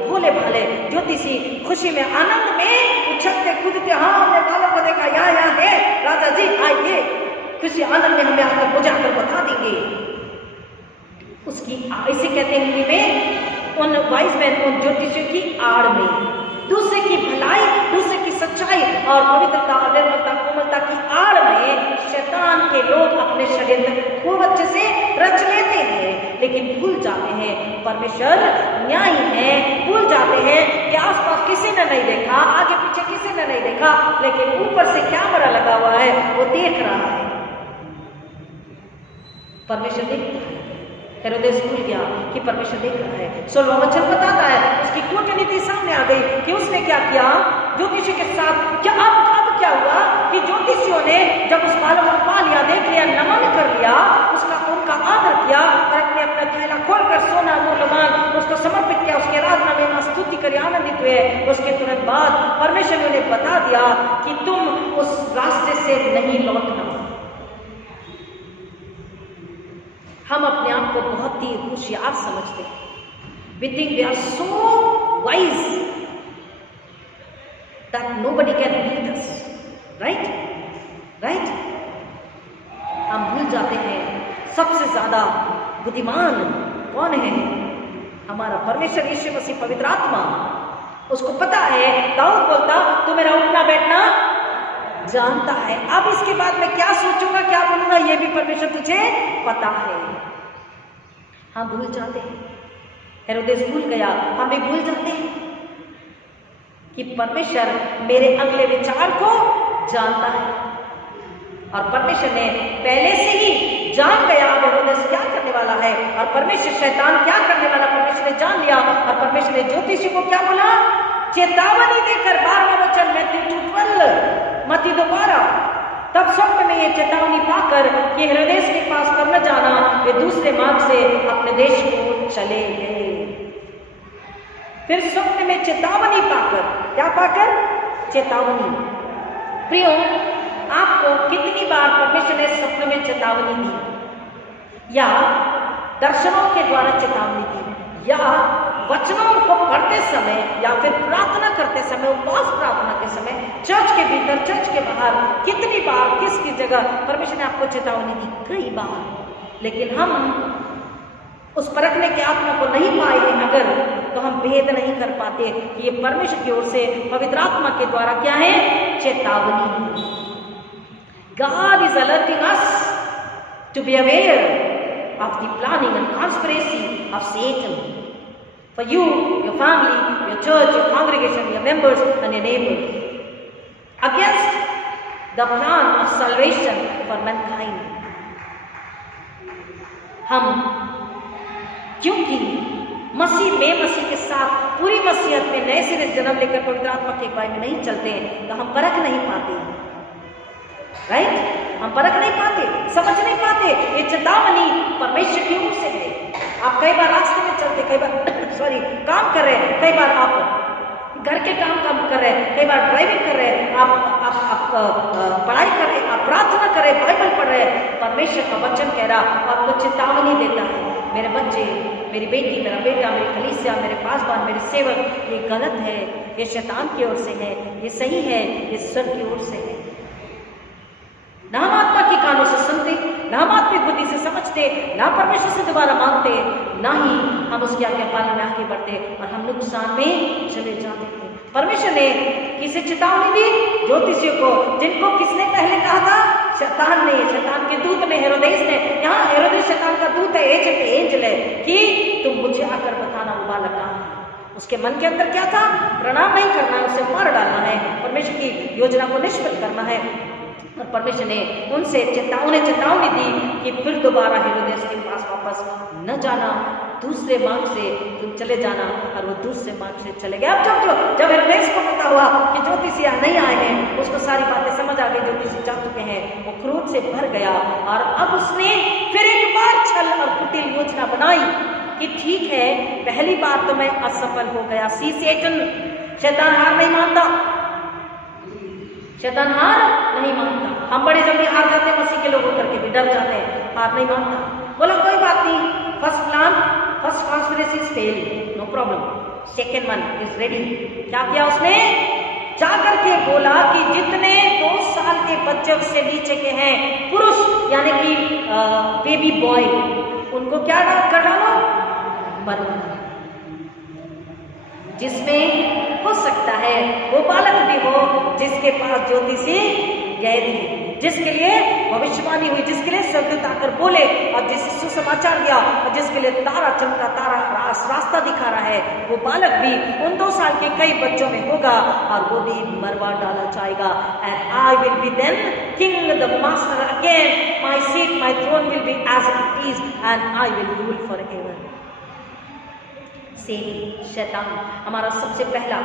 भोले भाले ज्योतिषी खुशी में, आनंद में उछलते कूदते, हाँ हमने बालों को देखा, यहाँ है राजा जी, आइए, खुशी आनंद में हमें आपको बुझा कर बता देंगे। उसकी इसे कहते हैं हिंदी में, उन वाइज मैन, उन ज्योतिषियों की आड़ में, दूसरे की भलाई, दूसरे की सच्चाई और पवित्रता और निर्मलता, कोमलता की आड़ में शैतान के लोग अपने षड्यंत्र खूब अच्छे से रच लेते हैं, लेकिन भूल जाते हैं परमेश्वर न्यायी है, भूल जाते हैं कि आसपास किसी ने नहीं देखा, आगे पीछे किसी ने नहीं देखा, लेकिन ऊपर से कैमरा लगा हुआ है, वो देख रहा है, परमेश्वर देखता है। हेरोदेस भूल गया कि परमेश्वर देख रहा है। 16वां वचन बताता है, उसकी कूटनीति सामने आ गई कि उसने क्या किया, ज्योतिषी के साथ क्या, अब क्या हुआ कि ज्योतिषियों ने जब उस बालक को पा लिया, देख लिया, नमन कर लिया, उनका आदर किया और अपना थैला खोलकर सोना मूल्यवान उसको समर्पित किया, उसके आराधना में स्तुति करी, आनंदित हुए। उसके तुरंत बाद परमेश्वर ने उन्हें बता दिया कि तुम उस रास्ते से नहीं लौटना। हम अपने आप को बहुत ही होशियार समझते हैं, we think we are so wise that nobody can beat us, right? हम भूल जाते हैं सबसे ज्यादा बुद्धिमान कौन है, हमारा परमेश्वर यीशु मसीह पवित्र आत्मा। उसको पता है, दाऊद बोलता तू मेरा उठना बैठना जानता है। अब इसके बाद मैं क्या सोचूंगा, क्या बोलूंगा, ये भी परमेश्वर तुझे पता है। हम भूल जाते हैं, हेरोदेस भूल गया, हम भी भूल जाते हैं कि परमेश्वर मेरे अगले विचार को जानता है और परमेश्वर ने पहले से ही जान गया हेरोदेस क्या करने वाला है और परमेश्वर शैतान क्या करने वाला, परमेश्वर ने जान लिया। और परमेश्वर ने ज्योतिषी को क्या बोला, चेतावनी देकर, 12वां वचन मत्ती 2:12, तब स्वप्न में ये चेतावनी पाकर कि हेरोदेस के पास पर न जाना, वे दूसरे मार्ग से अपने देश को चले गए। फिर स्वप्न में चेतावनी पाकर, क्या पाकर, चेतावनी। प्रियो, आपको कितनी बार परमेश्वर ने स्वप्न में चेतावनी दी या दर्शनों के द्वारा चेतावनी दी या वचनों को पढ़ते समय या फिर प्रार्थना करते समय, उपवास प्रार्थना के समय, चर्च के भीतर, चर्च के बाहर, कितनी बार, किसकी जगह परमेश्वर ने आपको चेतावनी दी? कई बार। लेकिन हम उस परखने की आत्मा को नहीं पाए हैं अगर, तो हम भेद नहीं कर पाते कि ये परमेश्वर की ओर से पवित्र आत्मा के द्वारा क्या है, चेतावनी। God is alerting us to be aware of the planning and conspiracy of Satan for you, your family, your church, your congregation, your members and your neighbors. against the plan of salvation for mankind. हम क्योंकि मसीह के साथ पूरी मसीहत में नए सिरे से जन्म लेकर पवित्र आत्मा की अगुवाई में नहीं चलते हैं तो हम परख नहीं पाते, राइट? हम परख नहीं पाते, समझ नहीं पाते। ये चेतावनी परमेश्वर की ओर से है। आप कई बार रास्ते में चलते, कई बार काम कर रहे हैं, कई बार आप घर के काम कर रहे हैं, कई बार ड्राइविंग कर रहे हैं, आप पढ़ाई कर रहे हैं, आप प्रार्थना कर रहे हैं, बाइबल पढ़ रहे हैं। परमेश्वर का वचन कह रहा, आपको चेतावनी देता है, मेरे बच्चे, मेरी बेटी, मेरा बेटा, मेरी कलीसिया, मेरे पासवान, मेरे सेवक, ये गलत है, ये शैतान की ओर से है, ये सही है, ये स्वर्ग की ओर से है। ना हम आत्मा के कानों से सुनते, ना हम आत्मिक बुद्धि से समझते, ना परमेश्वर से दोबारा मांगते, ना ही हम उसकी आज्ञा पालन में आगे बढ़ते और हम नुकसान में चले जाते थे। परमेश्वर ने किसे चेतावनी दी? ज्योतिषियों को, जिनको किसने पहले कहा था? शैतान ने, शैतान के दूत ने, हेरोदेस ने। यहाँ हेरोदेस शैतान का दूत है, एंजल है, कि तुम मुझे आकर बताना वो बालक कहाँ है। उसके मन के अंदर क्या था? प्रणाम नहीं करना है, उसे मार डालना है, परमेश्वर की योजना को निष्फल करना है। और परमेश्वर ने उनसे चेतावनी दी कि फिर दोबारा हेरोदेस के पास वापस न जाना, दूसरे मार्ग से तुम चले जाना। और वो दूसरे मार्ग से चले गए। अब जब हेरोदेस को पता हुआ कि ज्योतिषी यहाँ नहीं आए हैं, उसको सारी बातें समझ आ गई, ज्योतिषी जा चुके हैं, वो क्रोध से भर गया और अब उसने फिर एक बार छल और कुटिल योजना बनाई कि ठीक है, पहली बार तो मैं असफल हो गया। सी सेटन, शैतान हार नहीं मानता, शैतान हार नहीं मानता। हम बड़े जल्दी हार जाते हैं, मसीह के लोगों करके भी डर जाते हैं, हार नहीं मानता। बोला कोई बात नहीं, first conspiracy is fail, no problem, second one is ready. क्या किया उसने? जाकर के बोला कि जितने 2 साल के बच्चे उससे नीचे के हैं, पुरुष यानी कि बेबी बॉय, उनको क्या कर डालो? मरवा। जिसमें हो सकता है वो बालक भी हो जिसके पास ज्योतिषी गए थे, जिसके लिए भविष्यवाणी हुई, जिसके लिए स्वर्गदूत आकर बोले और जिसे सुसमाचार दिया और जिसके लिए तारा चमका, तारा रास्ता दिखा रहा है, वो बालक भी उन 2 साल के कई बच्चों में होगा और वो भी मरवा डाला जाएगा। And I will be then king the master again, my seat my throne will be as it is and I will rule for ever. शैतान हमारा सबसे पहला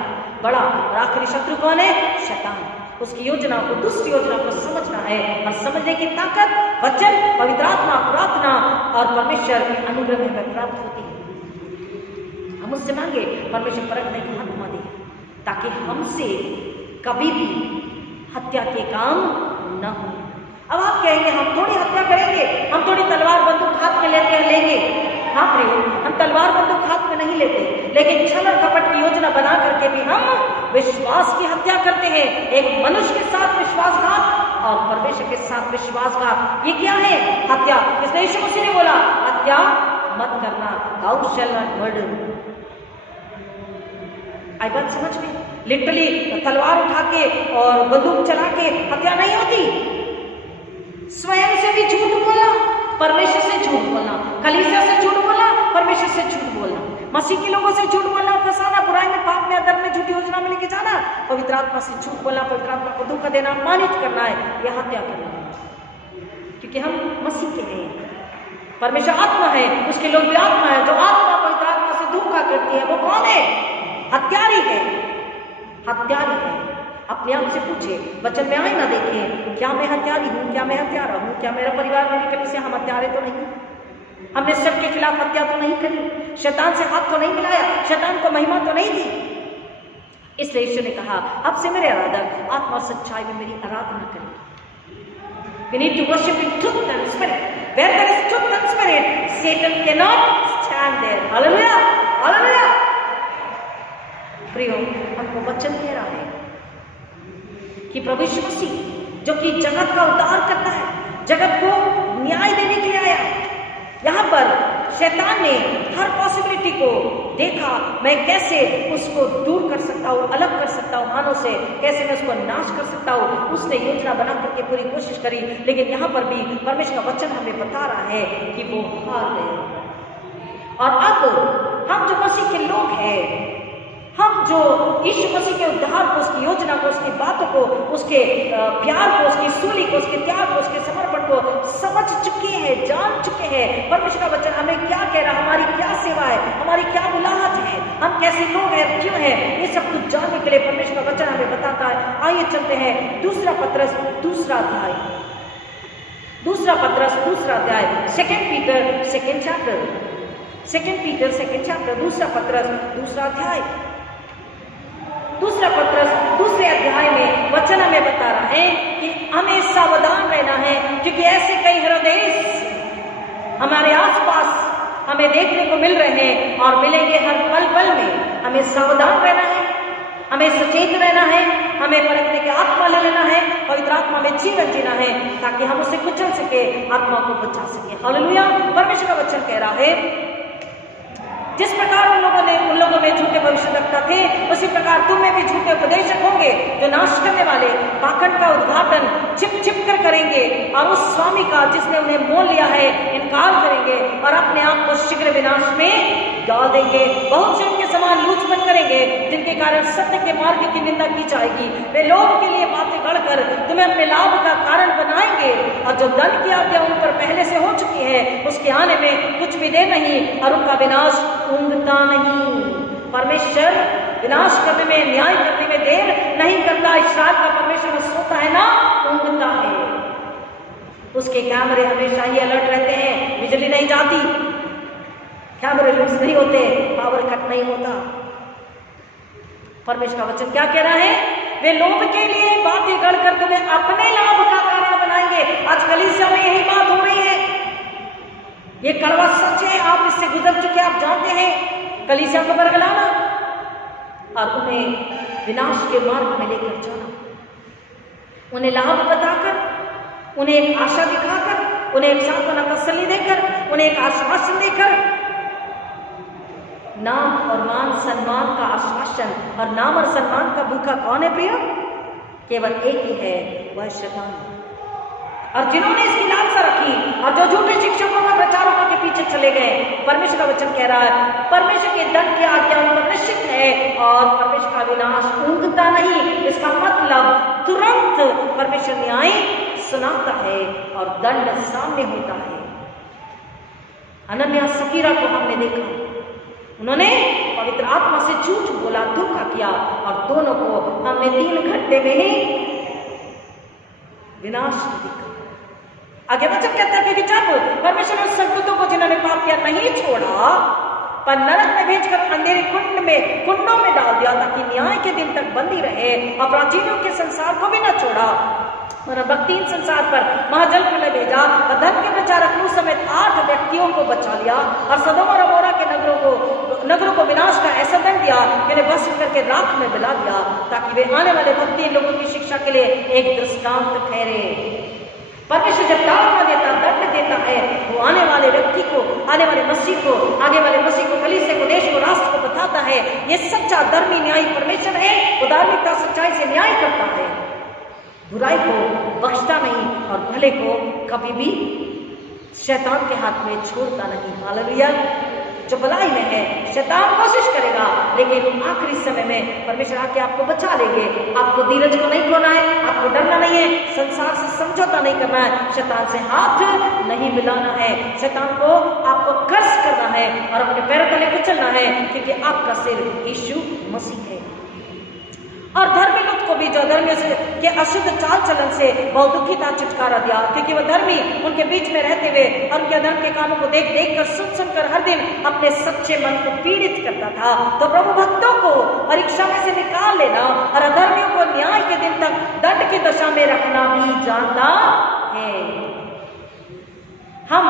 बड़ा और आखिरी शत्रु कौन है? शैतान। उसकी योजना को, दुष्ट योजना को समझना है और समझने की ताकत वचन, पवित्र आत्मा, प्रार्थना और परमेश्वर के अनुग्रह में प्राप्त होती है। हम उससे मांगे, परमेश्वर परखने की आत्मा दे ताकि हमसे कभी भी हत्या के काम न हो। अब आप कहेंगे हम थोड़ी हत्या करेंगे, हम थोड़ी तलवार बंदूक हाथ में लेंगे। हाँ प्रियो, हम तलवार बंदूक हाथ में नहीं लेते, लेकिन छल और कपट की योजना बना करके भी हम विश्वास की हत्या करते हैं। एक मनुष्य के साथ विश्वासघात और परमेश्वर के साथ विश्वासघात, ये क्या है? हत्या। इसलिए यीशु मसीह ने बोला हत्या मत करना, thou shalt not murder। आई बात समझ में? लिटरली तलवार उठा के और बंदूक चला के हत्या नहीं होती। स्वयं से भी झूठ बोलना, परमेश्वर से झूठ बोलना, कलीसिया से झूठ बोलना, परमेश्वर से झूठ बोलना, मसीह के लोगों से झूठ बोलना, फंसाना, बुराई में, पाप में, अधर्म में, झूठी योजना में लेके जाना, पवित्र आत्मा से झूठ बोलना, पवित्र आत्मा को धोखा देना, अपमानित करना है, यह हत्या करना है। क्योंकि हम मसीह के हैं, परमेश्वर आत्मा है, उसके लोग भी आत्मा है। जो आत्मा पवित्र आत्मा से धोखा करती है वो कौन है? हत्यारी है, हत्यारी है। अपने आप से पूछे, वचन में आए ना देखें, क्या मैं हत्यारी हूँ? क्या मैं हत्यारा हूँ? क्या मेरा परिवार मेरी कलीसिया हम हत्यारे तो नहीं? हमने सत्य के खिलाफ हत्या तो नहीं करी, शैतान से हाथ तो नहीं मिलाया, शैतान को महिमा तो नहीं दी। इसलिए यीशु ने कहा, अब से मेरे आराधक आत्मा सच्चाई में मेरी आराधना करें। We need to worship in truth and spirit. Where there is truth and spirit, Satan cannot stand there. Hallelujah, hallelujah. प्रियो, हमको वचन कह रहा है कि प्रभु यीशु मसीह जो कि जगत का उद्धार करता है, जगत को न्याय देने के लिए आया है। यहाँ पर शैतान ने हर पॉसिबिलिटी को देखा, मैं कैसे उसको दूर कर सकता हूँ, अलग कर सकता हूँ मानव से, कैसे मैं उसको नाश कर सकता हूँ। उसने योजना बना करके पूरी कोशिश करी, लेकिन यहाँ पर भी परमेश्वर का वचन हमें बता रहा है कि वो हार गए। और अब हम जो मसीह के लोग हैं, हम जो यीशु मसीह के उद्धार को, उसकी योजना को, उसकी बातों को को, उसके प्यार को, उसकी सूली को, उसके त्याग को, उसके समर्पण को समझ चुके हैं, जान चुके हैं। परमेश्वर का वचन हमें क्या कह रहा, हमारी क्या सेवा है, हमारी क्या बुलाहट है, हम कैसे लोग हैं, क्यों है, ये सब कुछ जानने के लिए परमेश्वर का वचन हमें बताता है। आइए चलते हैं दूसरा पत्रस दूसरा अध्याय, सेकंड पीटर सेकंड चैप्टर, दूसरा पत्रस दूसरा अध्याय। दूसरा पत्रस दूसरे अध्याय में वचन हमें बता रहा है कि हमें सावधान रहना है, क्योंकि ऐसे कई हेरोदेस हमारे आसपास हमें देखने को मिल रहे हैं और मिलेंगे हर पल पल में। हमें सावधान रहना है, हमें सचेत रहना है, हमें परखने की आत्मा ले लेना है, पवित्र आत्मा में जीवन जीना है, ताकि हम उसे कुचल सके, आत्मा को बचा सके। हालेलुया। परमेश्वर का वचन कह रहा है, जिस प्रकार उन लोगों में झूठे भविष्यवक्ता थे, उसी प्रकार तुम में भी झूठे उपदेशक होंगे, जो नाश करने वाले पाखंड का उद्घाटन छिप कर करेंगे और उस स्वामी का जिसने उन्हें मोल लिया है इनकार करेंगे और अपने आप को शीघ्र विनाश में डाल देंगे। बहुत से उनके समान लूचपन करेंगे, जिनके कारण सत्य के मार्ग की निंदा की जाएगी। वे लोगों के लिए बातें गढ़कर तुम्हें अपने लाभ का कारण बनाएंगे, और जो दंड की आज्ञा उन पर पहले से हो चुकी है, उसके आने में कुछ भी देर नहीं और उनका विनाश ऊँघता नहीं। परमेश्वर विनाश करने में, न्याय करने में देर नहीं करता। इस्राएल का परमेश्वर सोता है ना ऊँघता है। उसके कैमरे हमेशा ही अलर्ट रहते हैं, बिजली नहीं जाती, कैमरे लूज नहीं होते, पावर कट नहीं होता। परमेश्वर का वचन क्या कह रहा है? वे लोभ के लिए बातें गढ़कर तुम्हें अपने लाभ का कारण बनाएंगे। आज कलीसिया में यही बात हो रही है। ये कड़वा सच है, आप इससे गुजर चुके, आप जानते हैं। कलीसिया को बरगलाना और उन्हें विनाश के मार्ग में लेकर जाना, उन्हें लाभ बताकर, उन्हें एक आशा दिखाकर, उन्हें एक सांत्वना तसल्ली देकर, उन्हें एक आश्वासन देकर, नाम और मान सम्मान का आश्वासन। और नाम और सम्मान का भूखा कौन है प्रिय? केवल एक ही है, वह शैतान। और जिन्होंने इसकी लालसा रखी और जो झूठे शिक्षकों का प्रचारकों के पीछे चले गए, परमेश्वर का वचन कह रहा है परमेश्वर के दंड की आज्ञा उन पर निश्चित है और परमेश्वर का विनाश ऊँघता नहीं। इसका मतलब तुरंत परमेश्वर न्याय सुनाता है और दंड सामने होता है। अनन्या सफीरा को हमने देखा, उन्होंने पवित्र आत्मा से झूठ बोला, धोखा किया और दोनों को हमने 3 घंटे में ही विनाश देखा। आगे वचन कहता है कि जब परमेश्वर उस संतों को जिन्होंने पाप किया नहीं छोड़ा, पर नरक में भेजकर अंधेरे कुंडों में डाल दिया, ताकि न्याय के दिन तक बंदी रहे, और प्राचीनों के संसार को भी न छोड़ा, और भक्तिहीन संसार पर महाजल प्रलय भेजा और धर्म के प्रचारक लूत समेत 8 व्यक्तियों को बचा लिया, और सदोम और अमोरा के नगरों को विनाश का ऐसा दंड दिया कि उन्हें भस्म करके राख में मिला दिया, ताकि वे आने वाले भक्तिहीन लोगों की शिक्षा के लिए एक दृष्टांत ठहरे। परमेश्वर जब ताड़ना देता, दंड देता है, वो आने वाले व्यक्ति को, आने वाले मसीह को, आगे वाले मसीह को, कलीसिया को, देश को, राष्ट्र को बताता है ये सच्चा धर्मी न्यायी परमेश्वर है। वो धार्मिकता सच्चाई से न्याय करता है, बुराई को बख्शता नहीं और भले को कभी भी शैतान के हाथ में छोड़ता नहीं। हालेलुया। जो भलाई में है, शैतान कोशिश करेगा, लेकिन आखिरी समय में परमेश्वर आके आपको बचा लेंगे। आपको धीरज को नहीं खोना है, आपको डरना नहीं है, संसार से समझौता नहीं करना है, शैतान से हाथ नहीं मिलाना है, शैतान को आपको कर्ज करना है और अपने पैरों तले कुचलना है, क्योंकि आपका सिर यीशु मसीह है। और धर्मी लूत को भी, जो धर्मियों से के अशुद्ध चाल चलन से बहुत दुखी था, छुटकारा दिया, क्योंकि वह धर्मी उनके बीच में रहते हुए और उनके धर्म के कामों को देख देख कर, सुन कर हर दिन अपने सच्चे मन को पीड़ित करता था। तो प्रभु भक्तों को परीक्षा में से निकाल लेना और अधर्मियों को न्याय के दिन तक दंड की दशा में रखना भी जानता है। हम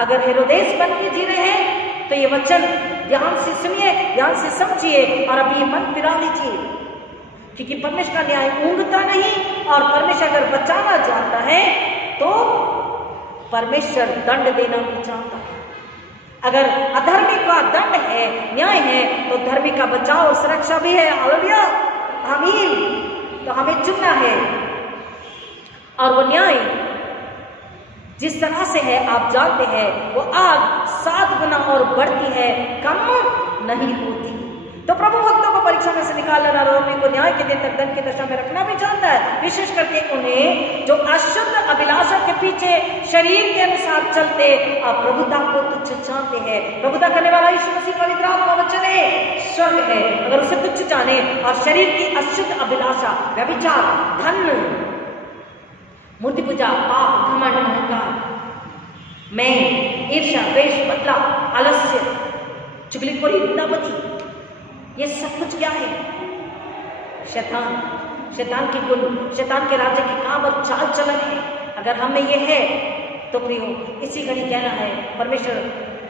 अगर हेरोदेस बन के जी रहे हैं तो ये वचन ध्यान से सुनिए, ध्यान से समझिए और अभी मन फिरा लीजिए, क्योंकि परमेश्वर का न्याय ऊँघता नहीं। और परमेश्वर अगर बचाना जानता है तो परमेश्वर दंड देना भी जानता है। अगर अधर्मी का दंड है, न्याय है, तो धर्मी का बचाव और सुरक्षा भी है। हालेलुया, आमीन। तो हमें चुनना है, और वो न्याय जिस तरह से है आप जानते हैं, वो आग 7 गुना और बढ़ती है, कम नहीं होती। तो प्रभु भक्तों को परीक्षा में से निकाल लेना, रोमी को न्याय के दिन तक दंड की दशा में रखना भी जानता है। विशेष करके उन्हें जो अशुद्ध अभिलाषा के पीछे शरीर के अनुसार चलते और प्रभुता को तुच्छ जानते हैं। प्रभुता करने वाला यीशु मसीह पवित्र आत्मा वचन है, स्वर्ग है। अगर उसे तुच्छ जाने और शरीर की अशुद्ध अभिलाषा, व्यभिचार, धन, मूर्ति पूजा, पाप, घमंड, अहंकार, मैं, ईर्ष्या, द्वेष, बदला, आलस्य, चुगलीखोरी, निंदावती, ये सब कुछ क्या है? शैतान, शैतान की गुण, शैतान के राज्य के काम और चाल चलन है। अगर हम में ये है तो प्रियो इसी घड़ी कहना है, परमेश्वर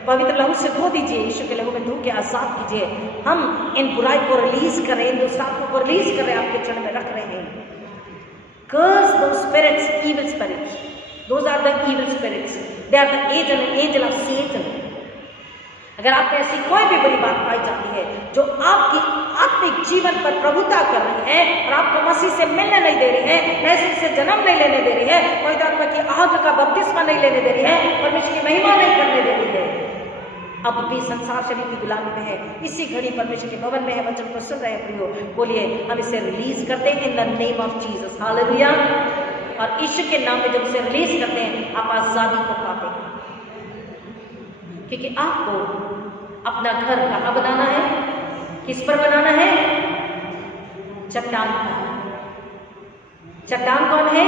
पवित्र लहू से धो दीजिए, यीशु के लहू में धो के आजाद कीजिए। हम इन बुराई को रिलीज कर रहे हैं, इन दुष्टात्मा को रिलीज कर रहे हैं, आपके चरण में रख रहे हैं। Curse those spirits, evil spirits. Those are the evil spirits. They are the angel of Satan. अगर आप में ऐसी कोई भी बुरी बात पाई जाती है जो आपकी आत्मिक जीवन पर प्रभुता कर रही है और आपको मसीह से मिलने नहीं दे रही है, मसीह से जन्म नहीं लेने दे रही है, पवित्र आत्मा की आग का बपतिस्मा नहीं लेने दे रही है, परमेश्वर की महिमा नहीं करने दे रही है, अब भी संसार शरीर की गुलामी में है, इसी घड़ी परमेश्वर के भवन में है, वचन को सुन रहे हैं प्रियो, बोलिए हम इसे रिलीज करते हैं इन the name of Jesus, hallelujah. और यीशु के नाम में जब इसे रिलीज करते हैं आप आजादी को पाते हैं, क्योंकि आपको अपना घर कहाँ बनाना है, किस पर बनाना है? चट्टान पर। चट्टान कौन है?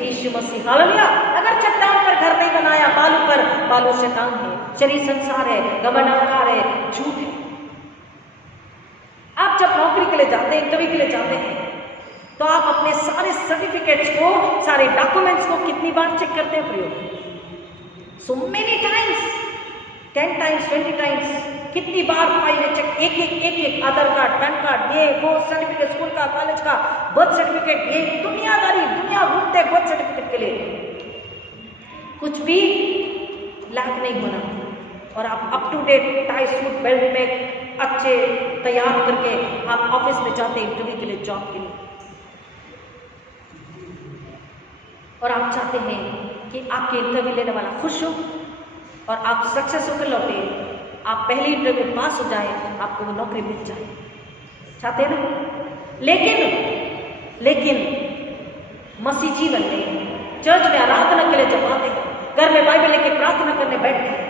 यीशु मसीह, हालेलुया। अगर चट्टान पर घर नहीं बनाया, बालू पर, बालू शैतान है, शरीर संसार है, घमंड अहंकार है, झूठ है। आप जब नौकरी के लिए जाते हैं, इंटरव्यू के लिए जाते हैं, तो आप अपने सारे सर्टिफिकेट्स को, सारे डॉक्यूमेंट्स को कितनी बार चेक करते हैं प्रयोग? So many times, 10 times, 20 times, कितनी बार फाइलें चेक, एक आधार कार्ड, पैन कार्ड, ये वो सर्टिफिकेट, स्कूल का, कॉलेज का, बर्थ सर्टिफिकेट, ये दुनियादारी, दुनिया घूमते हैं बर्थ सर्टिफिकेट के लिए, कुछ भी लैक नहीं होना। और आप up to date tie suit belt में अच्छे तैयार करके आप ऑफिस में जाते हैं इंटरव्यू के लिए, जॉब के लिए, और आप चाहते हैं कि आपके इंटरव्यू लेने वाला खुश हो और आप सक्सेस होकर लौटे, आप पहले इंटरव्यू पास हो जाए, आपको वो नौकरी मिल जाए, चाहते हैं ना? लेकिन मसीह जीवन में चर्च में आराधना के लिए जब आते हैं, घर में बाइबल लेके प्रार्थना करने बैठते हैं,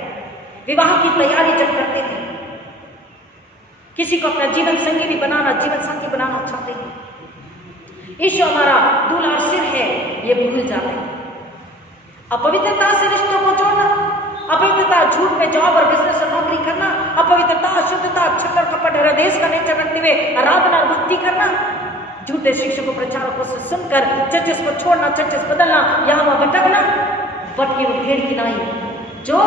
विवाह की तैयारी जब करते हैं, किसी को अपना जीवन संगी बनाना, जीवन साथी बनाना चाहते हैं, यीशु हमारा दूल्हा सिर है, ये भूल जाते हैं। अपवित्रता से रिश्तों को जोड़ना, अपवित्रता, झूठ में जॉब और बिजनेस और नौकरी करना, अपवित्रता, अशुद्धता, छल कपट, हृदय का नेचर रखते हुए आराधना और भक्ति करना, झूठे शिक्षकों, प्रचारकों से सुनकर चर्चेस को छोड़ना, चर्चेस बदलना, यहाँ वहां भटकना, भटकी वो भेड़ की नाई जो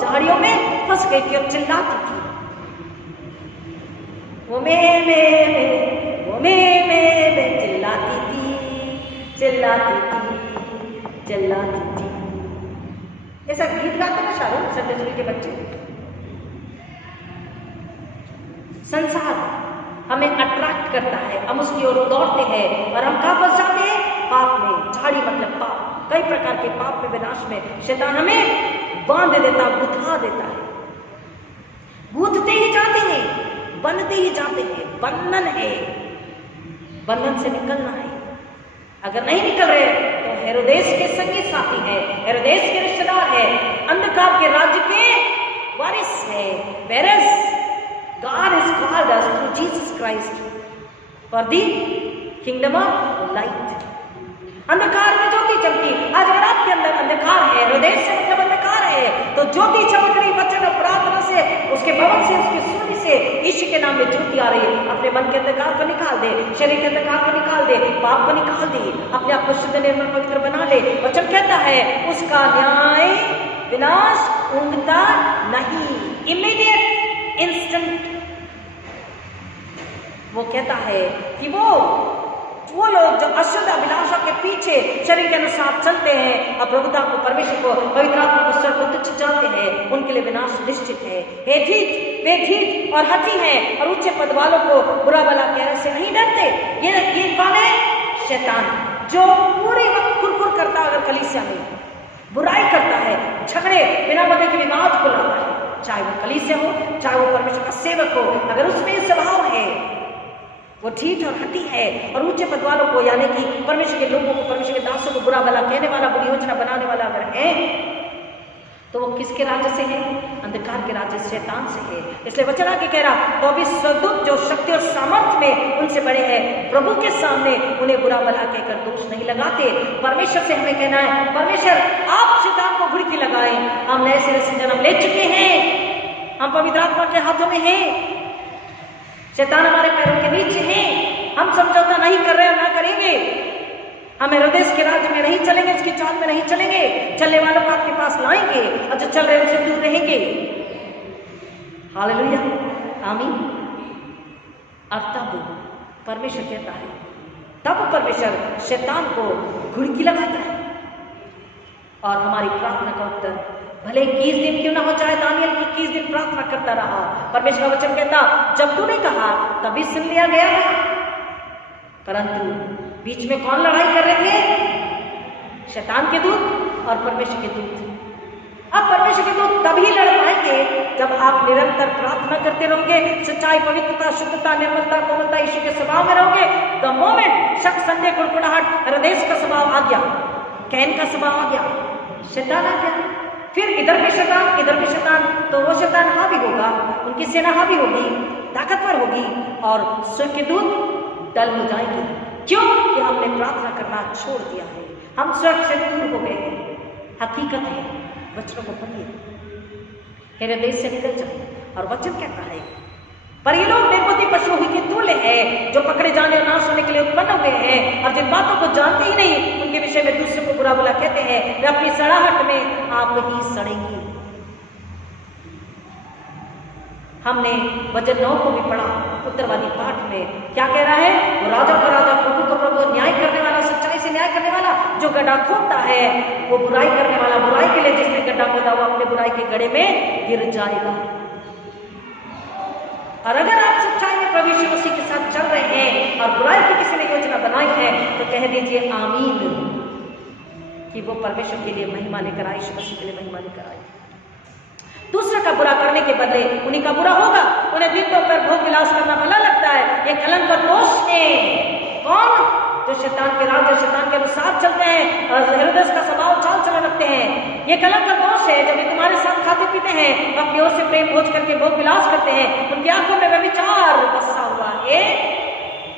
झाड़ियों में फंस गई थी और चिल्लाती थी, वो में चिल्लाती थी। ऐसा गीत गाते हैं शाहरुख संदेश के बच्चे। संसार हमें अट्रैक्ट करता है, हम उसकी ओर दौड़ते हैं और हम कहाँ फंस जाते हैं? पाप में। झाड़ी मतलब पाप, कई प्रकार के पाप में, विनाश में शैतान हमें बांध देता, गुथा देता है। गूंथते ही जाते हैं, बनते ही जाते हैं, बंधन है, बंधन से निकलना है। अगर नहीं निकल रहे तो हेरोदेस के संगी साथी है, हेरोदेस के रिश्तेदार है, अंधकार के राज्य के वारिस है। Whereas God has called us through Jesus Christ for the kingdom of light. अंधकार में ज्योति चमकी। आज अगर आपके अंदर अंधकार है, हृदय से मतलब अंधकार है, तो ज्योति चमक रही, वचन और प्रार्थना से, उसके भवन से, उसकी सूर्य से यीशु के नाम में ज्योति आ रही है। अपने मन के अंधकार को निकाल दे, शरीर के अंधकार को निकाल दे, पाप को निकाल दे, अपने आप को शुद्ध निर्मल पवित्र बना ले। वचन कहता है उसका न्याय विनाश ऊँघता नहीं, इमीडिएट, इंस्टेंट। वो कहता है कि वो लोग जो अशुद्ध अभिलाषा के पीछे शरीर के अनुसार चलते हैं और प्रभुता को, परमेश्वर को, पवित्र आत्मा को, स्वर्ग को तुच्छ जानते हैं, उनके लिए विनाश निश्चित है। हे ठीक, वे ठीक और हठी हैं और उच्च पद वालों को बुरा भला कहने से नहीं डरते। ये कौन है? शैतान, जो पूरे वक्त खुरखुर करता है, अगर कलीसिया में बुराई करता है, झगड़े, बिना वजह के विवाद को लाता है, चाहे वो कलीसिया हो, चाहे वो परमेश्वर का सेवक हो, अगर उसमें स्वभाव है, वो ठीठ और हठी है और ऊंचे पद वालों को यानी कि परमेश्वर के लोगों को, परमेश्वर के दासों को बुरा भला कहने वाला, बुरी योजना बनाने वाला अगर है, तो वो किसके राज्य से है? अंधकार के राज्य शैतान से है। इसलिए वचन आगे कह रहा, तो अभी स्वदूत जो शक्ति और सामर्थ्य में उनसे बड़े हैं, प्रभु के सामने उन्हें बुरा भला कहकर दोष नहीं लगाते। परमेश्वर से हमें कहना है, परमेश्वर आप शैतान को घुड़की लगाएं। हम नए सिरे से जन्म ले चुके हैं, हम पवित्र आत्मा के हाथों में हैं, शैतान हमारे पैरों के नीचे है, हम समझौता नहीं कर रहे और ना करेंगे। हम हृदय के राज्य में नहीं चलेंगे, इसकी चाल में नहीं चलेंगे, चलने वालों को आपके पास लाएंगे और जो चल रहे हैं उनसे दूर रहेंगे। हालेलुया, आमीन। अब तब परमेश्वर कहता है, तब परमेश्वर शैतान को घुड़की लगाता है और हमारी प्रार्थना का उत्तर भले 21 दिन क्यों ना हो जाए। दानियल 21 दिन प्रार्थना करता रहा। परमेश्वर का वचन कहता, जब तूने कहा तभी सुन लिया गया था। परंतु बीच में कौन लड़ाई कर रहे थे? शैतान के दूत और परमेश्वर के दूत। अब परमेश्वर के दूत तभी लड़ पाएंगे जब आप निरंतर प्रार्थना करते रहोगे, सच्चाई, पवित्रता, शुद्धता, निर्मलता, कोमलता, यीशु के स्वभाव में रहोगे। द मोमेंट शक, संदेह, कुड़कुड़ाहट, हृदय का स्वभाव आ गया, कैन का स्वभाव आ गया, शैतान आ गया, फिर इधर भी शैतान, इधर भी शैतान, तो वो शैतान हावी होगा, उनकी सेना हावी होगी, ताकतवर होगी और स्वर्ग के दूत डल हो जाएंगे। क्यों? कि हमने प्रार्थना करना छोड़ दिया है, हम स्वर्ग से दूर हो गए हैं। हकीकत है, वचनों को पढ़िए, हृदय से निकल जाए। और वचन कहता है, पर ये लोग निर्बुद्धि पशु ही के तुल्य है, जो पकड़े जाने और नाश होने के लिए उत्पन्न हुए हैं और जिन बातों को जानते ही नहीं, उनके विषय में दूसरों को बुरा भला कहते हैं, वे अपनी सड़ाहट में आप ही सड़ेंगी। हमने वचन 9 को भी पढ़ा, उत्तरवादी पाठ में क्या कह रहा है? वो राजा का राजा, प्रभु का प्रभु, न्याय करने वाला, सच्चाई से न्याय करने वाला, जो गड्ढा खोदता है वो बुराई करने वाला, बुराई के लिए जिसने गड्ढा खोदा वो अपने बुराई के गड्ढे में गिर जाएगा। और अगर आप सच्चाई में प्रभु यीशु मसीह के साथ चल रहे हैं और बुराई की किसी ने योजना बनाई है, तो कह दीजिए आमीन, कि वो परमेश्वर के लिए महिमा लेकर आए, यीशु मसीह के लिए महिमा लेकर आए। दूसरे का बुरा करने के बदले उन्हीं का बुरा होगा। उन्हें दिन दोपहर भोग विलास करना भला लगता है, ये कलंक और दोष है। कौन? जो शैतान के राज, शैतान के अनुसार चलते हैं और हृदय का स्वभाव चाल चलन रखते हैं। ये कलंक और दोष है जब ये तुम्हारे साथ खाते पीते हैं, अपनी ओर से प्रेम भोज करके भोग विलास करते हैं, उनकी आंखों में व्यभिचार बसा हुआ है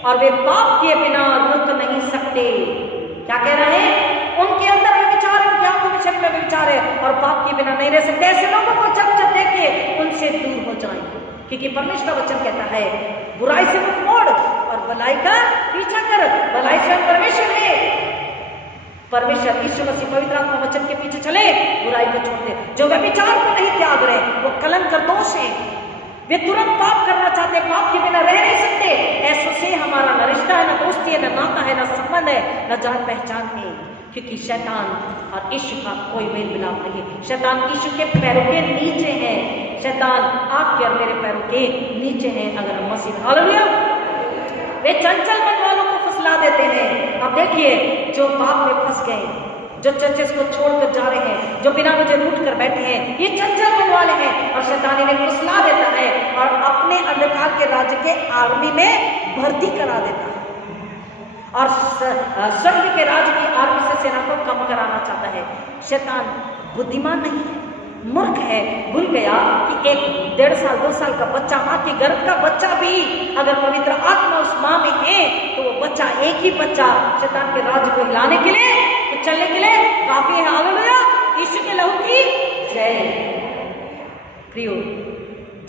और वे पाप किए बिना रुक नहीं सकते। क्या कह रहे हैं? उनके अंदर व्यभिचार है, उनकी आंखों में शरीर में व्यभिचार है और पाप किए बिना नहीं रह सकते। ऐसे लोगों को जब जब देखे उनसे दूर हो जाएं, क्योंकि परमेश्वर का वचन कहता है, बुराई से मुख मोड़ और भलाई का पीछा कर। भलाई स्वयं परमेश्वर है। परमेश्वर यीशु मसीह पवित्र आत्मा वचन के पीछे चले, बुराई को छोड़ दे। जो व्यभिचार को नहीं त्याग रहे वो कलंक और दोष है। वे तुरंत पाप करना चाहते, पाप के बिना रह नहीं सकते। ऐसों से हमारा न रिश्ता है, न दोस्ती है, न नाता है, न संबंध है, न जान पहचान है, क्योंकि शैतान और यीशु का कोई मेल मिलाप नहीं है। शैतान यीशु के पैरों के नीचे है, शैतान आपके और मेरे पैरों के नीचे है अगर हम मसीह। हालेलुया। वे चंचल मन वालों को फुसला देते हैं। अब देखिए, जो पाप में फंस गए, जो चर्चेस को छोड़कर जा रहे हैं, जो बिना मुझे रूठ कर बैठे हैं, ये चंचल मन वाले हैं और शैतान इन्हें फुसला देता है और अपने अंधकार के राज्य के आर्मी में भर्ती करा देता है और स्वर्ग के राज्य की आर्मी से सेना को कम कराना चाहता है। शैतान बुद्धिमान नहीं है, मूर्ख है, भूल गया कि एक 1.5 साल 2 साल का बच्चा, माँ के गर्भ का बच्चा भी अगर पवित्र आत्मा उस माँ में है तो वो बच्चा, एक ही बच्चा शैतान के राज्य को हिलाने के लिए, तो चलने के लिए काफी है। हालेलुया, यीशु के लहू की जय। प्रियो,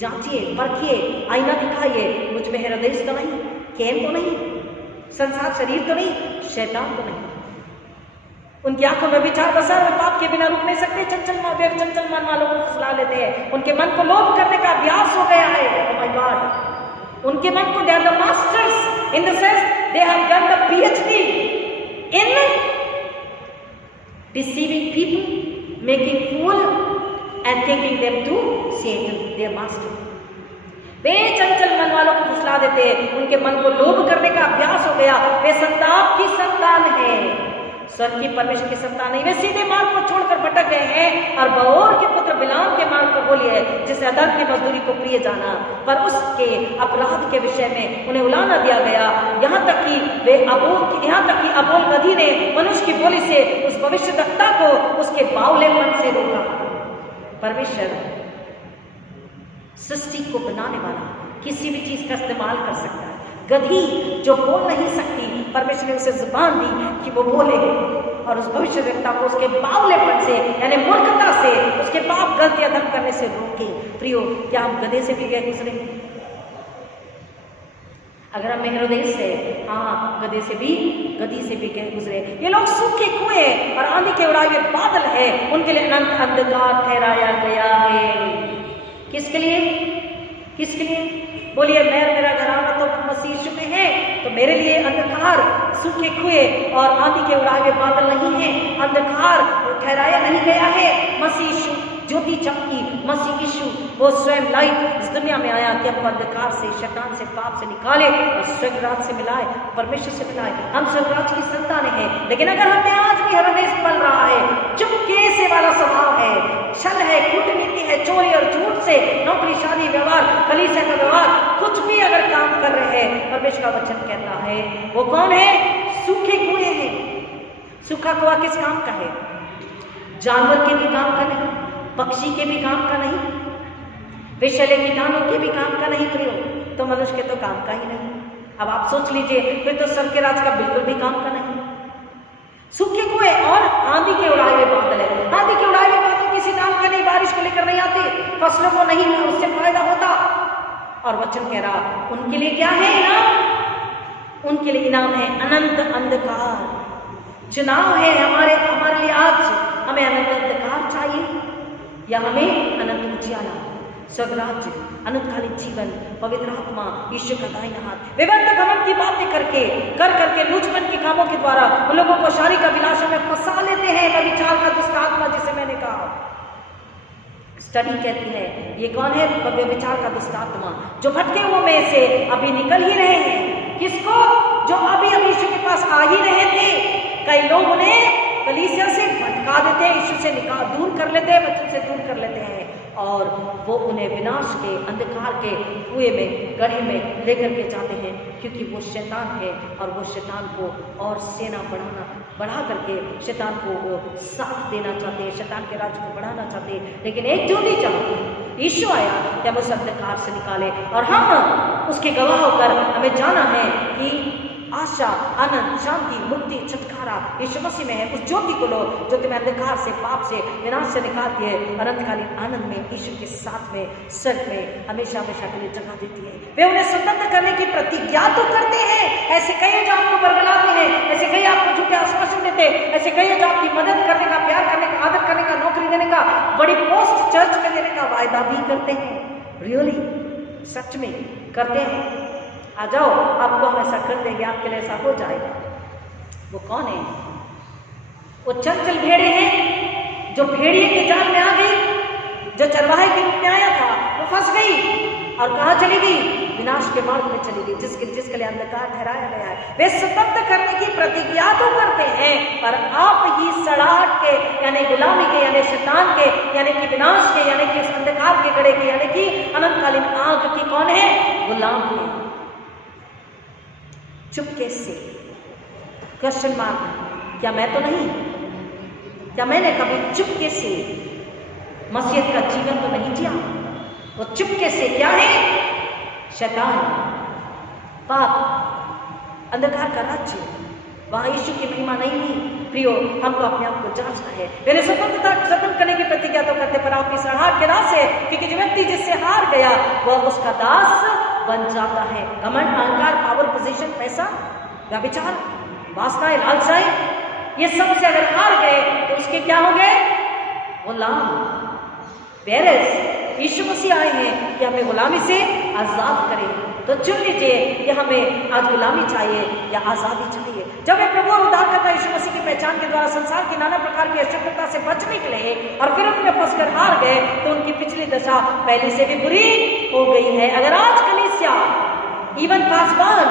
जांचिए, परखिए, आईना दिखाइए, मुझ में हृदय तो नहीं, कैन तो नहीं, संसार शरीर तो नहीं, शैतान तो नहीं। उनकी आंखों में विचार बसा, वे पाप के बिना रुक नहीं सकते। चंचल मन वालों को फुसला लेते हैं। उनके मन को लोभ करने का अभ्यास हो गया है। ओह माय गॉड, उनके मन को, they are the masters in the sense they have done the PhD in deceiving people, making fool and taking them to Satan, their master. वे चंचल मन वालों को फुसला देते हैं। उनके मन को लोभ करने का अभ्यास हो गया। वे संताप की संतान है, स्वर्ग की परमेश्वर की सत्ता नहीं, वे सीधे मार्ग को छोड़कर भटक गए हैं और बओर के पुत्र बिलाम के मार्ग पर बोली है, जिसे अधर्म की मजदूरी को प्रिय जाना, पर उसके अपराध के विषय में उन्हें उलाना दिया गया। यहाँ तक कि अबोल गधी ने मनुष्य की बोली से उस भविष्यद्वक्ता को उसके बावलेपन से रोका। परमेश्वर सृष्टि को बनाने वाला किसी भी चीज का इस्तेमाल कर सकता है। गधी जो बोल नहीं सकती, परमेश्वर ने उसे जुबान दी कि वो बोले, और उस भविष्यद्वक्ता को उसके बावलेपन से यानी मूर्खता से, उसके पाप गलती अधर्म करने से रोके। प्रियो, क्या हम गधे से भी गए गुजरे? अगर हम हृदय से, हाँ, गधी से भी गए गुजरे। ये लोग सूखे कुएं और आंधी के उड़ाए हुए बादल है, उनके लिए अनंत अंधकार ठहराया गया है। किसके लिए? किसके लिए? बोलिए, मैं और मेरा घराना तो मसीह यीशु में है, तो मेरे लिए अंधकार, सूखे कुएं और आंधी के उड़ाए हुए बादल नहीं है। अंधकार ठहराया नहीं गया है। मसीह यीशु ज्योति चमकी, मसीह यीशु वो स्वयं लाइट इस दुनिया में आया कि हमको अंधकार से, शैतान से, पाप से निकाले और स्वर्गराज से मिलाए, परमेश्वर से मिलाए। हम स्वर्गराज की संतान हैं। लेकिन अगर हमें आज भी हृदय पल रहा है, चुपके से वाला स्वभाव है, छल है, कूटनीति है, चोरी और झूठ से, नौकरी, शादी, व्यवहार, कलीसिया का व्यवहार, कुछ भी अगर काम कर रहे हैं, परमेश्वर का वचन कहता है वो कौन है? सूखे कुएं हैं। सूखा कुआं किस काम का है? जानवर के भी काम का नहीं, पक्षी के भी काम का नहीं, विषैले कीटाणु के भी काम का नहीं प्रियो, तो मनुष्य के तो काम का ही नहीं। अब आप सोच लीजिए, फिर तो स्वर्ग के राज का बिल्कुल भी काम का नहीं। सूखे कुएं और आंधी के उड़ाए हुए बादल है। आंधी के उड़ाए हुए बादल किसी नाम का नहीं, बारिश को लेकर नहीं आते, फसलों को नहीं उससे फायदा होता। और वचन कह रहा उनके लिए क्या है इनाम? उनके लिए इनाम है अनंत अंधकार। चुनाव है हमारे लिए आज, हमें अनंत अंधकार चाहिए या हमें अनंत उजियाला, स्वर्गराज्य, अनंतकालीन जीवन, पवित्र आत्मा, ईश्वर का दाहिना हाथ। व्यर्थ घमंड की बातें करके लूचपन के कामों के द्वारा उन लोगों को शारीरिक अभिलाषा में फंसा लेते हैं। व्यभिचार का दुष्ट आत्मा, जिसे मैंने कहा, स्टडी कहती है ये कौन है? व्यभिचार का दुष्ट आत्मा, जो भटके हुए में से अभी निकल ही रहे हैं। किसको? जो अभी यीशु के पास आ ही रहे थे। कई लोग उन्हें कलीसिया से भटका देते हैं, यीशु से दूर कर लेते हैं, बच्चों से दूर कर लेते हैं, और वो उन्हें विनाश के अंधकार के कुएं में, गड्ढे में लेकर के जाते हैं, क्योंकि वो शैतान है और वो शैतान को और सेना बढ़ा करके शैतान को वो साथ देना चाहते हैं, शैतान के राज्य को बढ़ाना चाहते हैं। लेकिन एक ज्योति चमकी, यीशु आया कि हम उस अंधकार से निकाले, और हम उसके गवाह होकर हमें जाना है कि आशा, आनंद, शांति, मुक्ति, छुटकारा यीशु मसीह में है। उस ज्योति को लो जो तुम्हें अंधकार से, पाप से, विनाश से निकालती है, अनंतकालीन आनंद में, यीशु के साथ में, स्वर्ग में हमेशा हमेशा के लिए जगह देती है। वे उन्हें स्वतंत्र करने की प्रतिज्ञा तो करते हैं। ऐसे कई जो आपको बरगलाते हैं, ऐसे कई आपको झूठे आश्वासन देते हैं, ऐसे कई जो आपकी मदद करने का, प्यार करने का, आदर करने का, नौकरी देने का, बड़ी पोस्ट चर्च में देने का वायदा भी करते हैं। रियली, सच में करते हैं। आ जाओ, आपको हम ऐसा कर देंगे, आपके लिए ऐसा हो जाएगा। वो कौन है? वो चंचल भेड़े हैं, जो भेड़िए के जाल में आ गई, जो चरवाहे के रूप में आया था, वो फंस गई और कहाँ चली गई? विनाश के मार्ग में चली गई, जिसके लिए अंधकार ठहराया गया है। वे स्वतंत्र करने की प्रतिज्ञा तो करते हैं, पर आप ही सड़ाहट के, यानी गुलामी के, यानी शैतान के, यानी कि विनाश के, यानी कि उस अंधकार के गड़े के, यानी कि अनंतकालीन आग की कौन है? गुलाम है। चुपके से क्वेश्चन मार्क, क्या मैं तो नहीं? क्या मैंने कभी चुपके से मसीहत का जीवन तो नहीं जिया? वो चुपके से क्या है? शैतान, पाप, अंधकार का राज्य, वहां यीशु की महिमा नहीं हुई। प्रियो, हमको अपने आप को जांचना है। मैंने स्वतंत्र करने की प्रतिज्ञा तो करते, पर आपकी सड़ाहट के राह से, क्योंकि जो व्यक्ति जिससे हार गया वह उसका दास बन जाता है। घमंड, अहंकार, पावर, पोजीशन, पैसा, व्यभिचार, वासनाएं, लालसाएं, ये सब से अगर हार गए तो उसके क्या हो गए? गुलाम। वेरस यीशु मसीह आए हैं कि हमें गुलामी से आजाद करें। तो चुन लीजिए कि हमें आज गुलामी चाहिए या आजादी चाहिए। जब वे प्रभु और उद्धारकर्ता यीशु मसीह की पहचान के द्वारा संसार की नाना प्रकार की अशुद्धता से बच निकले और फिर उनमें फंसकर हार गए, तो उनकी पिछली दशा पहले से भी बुरी हो गई है। अगर आज कलीसिया, इवन पासवान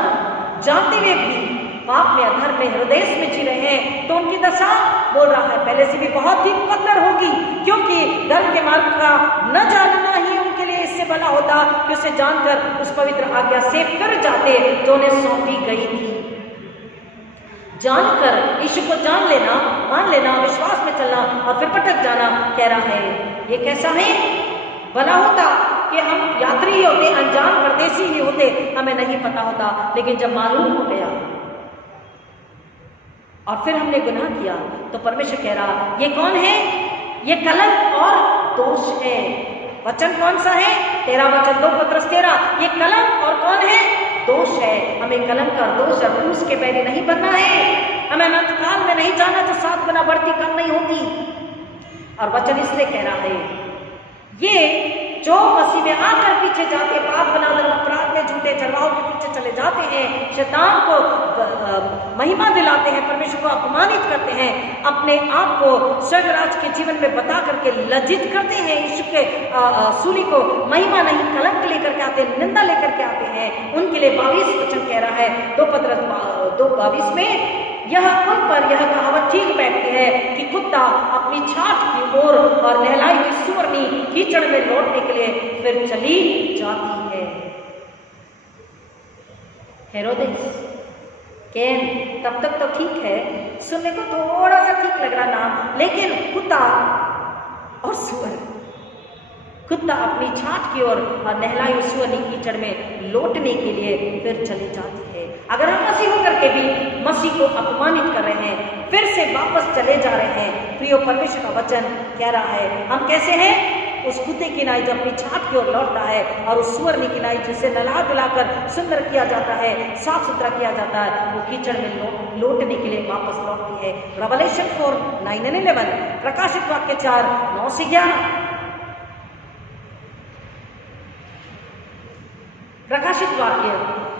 जानते हुए भी पाप में, अधर्म में, हृदय में जी रहे हैं, तो उनकी दशा बोल रहा है पहले से भी बहुत ही कदर होगी, क्योंकि धर्म के मार्ग का न जानना ही उनके लिए इससे भला होता कि उसे जानकर उस पवित्र आज्ञा से फिर जाते जो उन्हें सौंपी गई थी। जानकर यीशु को जान लेना, मान लेना, विश्वास में चलना और फिर भटक जाना, कह रहा है ये कैसा है? भला होता कि हम यात्री ही होते, अनजान परदेसी ही होते, हमें नहीं पता होता, लेकिन जब मालूम हो गया और फिर हमने गुनाह किया तो परमेश्वर कह रहा ये कौन है? ये कलंक और दोष है। वचन कौन सा है? 13 वचन 2 पत्रस 13। ये कलंक और कौन है? दोष है। हमें कलंक और दोष और क्रूस के बैरी नहीं बनना है। हमें अनंत काल में नहीं जाना जो 7 गुना बढ़ती कम नहीं होती। और वचन इसलिए कह रहा है ये जो मसीह में आकर पीछे जाते, पाप बनाकर अपराध में झूठे चरवाहों के पीछे चले जाते हैं, शैतान को महिमा दिलाते हैं, परमेश्वर को अपमानित करते हैं, अपने आप को स्वर्गराज के जीवन में बता करके लज्जित करते हैं, यीशु के सूली को महिमा नहीं कलंक लेकर के आते, निंदा लेकर के आते हैं, उनके लिए 22 वचन कह रहा है 2 पत्रस 2:22 में यह उन पर यह कहावत ठीक बैठती है कि कुत्ता अपनी छाट की ओर और नहलाई हुई सुअरनी कीचड़ में लौटने के लिए फिर चली जाती है। हेरोदेस, कैन तब तक तो ठीक है, सुनने को थोड़ा सा ठीक लग रहा नाम, लेकिन कुत्ता और सुअर, कुत्ता अपनी छाट की ओर और नहलाई हुई सुअरनी कीचड़ में लौटने के लिए फिर चली जाती है। अगर हम मसीह होकर के भी मसीह को अपमानित कर रहे हैं, फिर से वापस चले जा रहे हैं, प्रियो परमेश्वर का वचन कह रहा है हम कैसे हैं? उस कुत्ते की नाई जो अपनी छाप की ओर लौटता है और उस सुअरनी की नाई जिसे नला धुलाकर सुंदर किया जाता है, साफ सुथरा किया जाता है, वो कीचड़ में लौटने के लिए वापस लौटती है। रेवलेशन 4:9-11, प्रकाशित वाक्य 4:9-11, प्रकाशित वाक्य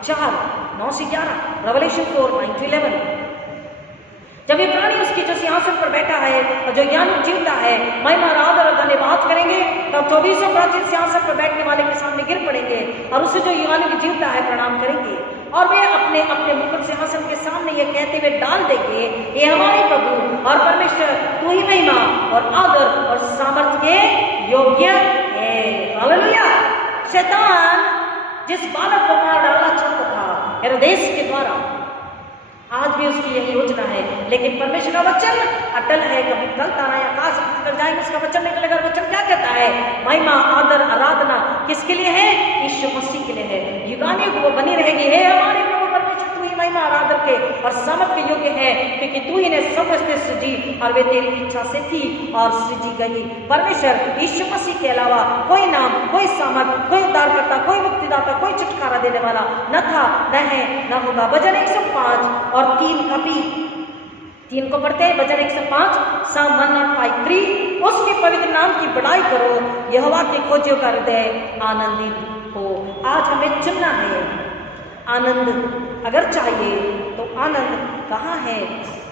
4:9-11, रेवलेशन 4:9-11। जब ये प्राणी उसकी जो सिंहासन पर बैठा है और जो ज्ञान जीवता है महिमा आदर और धन्यवाद करेंगे, तब 24 प्राचीन सिंहासन पर बैठने वाले के सामने गिर पड़ेंगे और उसे जो ज्ञान जीवता है प्रणाम करेंगे और वे अपने अपने मुकुट सिंहासन के सामने ये कहते हुए डाल देंगे ये हमारे प्रभु और परमेश्वर तू ही महिमा और आदर और सामर्थ्य के योग्य है। हालेलुया। शैतान जिस बालक को मार डालना चाहता था हेरोदेस के द्वारा, आज भी उसकी यही योजना है, लेकिन परमेश्वर का वचन अटल है, कभी टलता नहीं, आकाश निकल जाएंगे उसका वचन निकलेगा। वचन क्या कहता है? महिमा आदर आराधना किसके लिए है? यीशु मसीह के लिए है। युगानुयुग वो बनी रहेगी। हे हमारे प्रभु परमेश्वर तू ही महिमा आराधन के और सामर्थ के योग्य है, क्योंकि तू ही ने समस्त सृजी और वे तेरी इच्छा से थी और सृजी गई। परमेश्वर यीशु मसीह के अलावा कोई नाम, कोई सामर्थ, कोई उद्धारकर्ता, कोई मुक्तिदाता, कोई छुटकारा देने वाला न था, न है, न होगा। भजन 105 और 3 का भी 3 को पढ़ते हैं। भजन 105 Psalm 105:3, उसके पवित्र नाम की बड़ाई करो, यहोवा के खोजियों का हृदय आनंदित हो। आज हमें चुनना है। आनंद अगर चाहिए तो आनंद कहाँ है,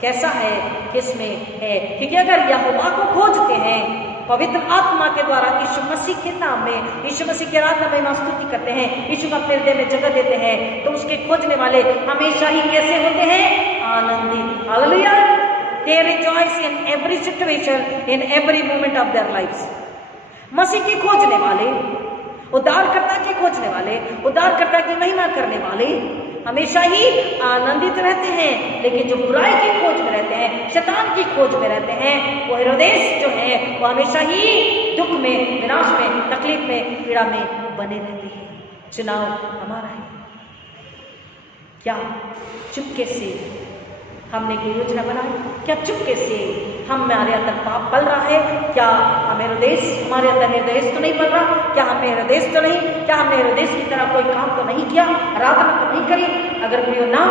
कैसा है, किसमें है? क्योंकि अगर यहोवा को खोजते हैं पवित्र आत्मा के द्वारा, यीशु मसीह के नाम में, यीशु मसीह की आराधना में स्तुति करते हैं, यीशु को अपने हृदय में जगह देते हैं, तो उसके खोजने वाले हमेशा ही कैसे होते हैं? आनंदित। Hallelujah. They rejoice in every situation, in every moment of their lives. मसीह के खोजने वाले, उद्धारकर्ता के खोजने वाले, उद्धारकर्ता की महिमा करने वाले हमेशा ही आनंदित रहते हैं। लेकिन जो बुराई की खोज में रहते हैं, शैतान की खोज में रहते हैं, वो हेरोदेस जो है वो हमेशा ही दुख में, विनाश में, तकलीफ में, पीड़ा में बने रहते हैं। चुनाव हमारा है। क्या चुपके से हमने कोई योजना बनाई? क्या चुपके से हमारे अंदर पाप पल रहा है? क्या हम हेरोदेस, हमारे अंदर हेरोदेस तो नहीं पल रहा? क्या हमने हेरोदेस तो नहीं, क्या हमने हेरोदेस की तरह कोई काम तो नहीं किया, आराधना तो नहीं करी? अगर कोई ना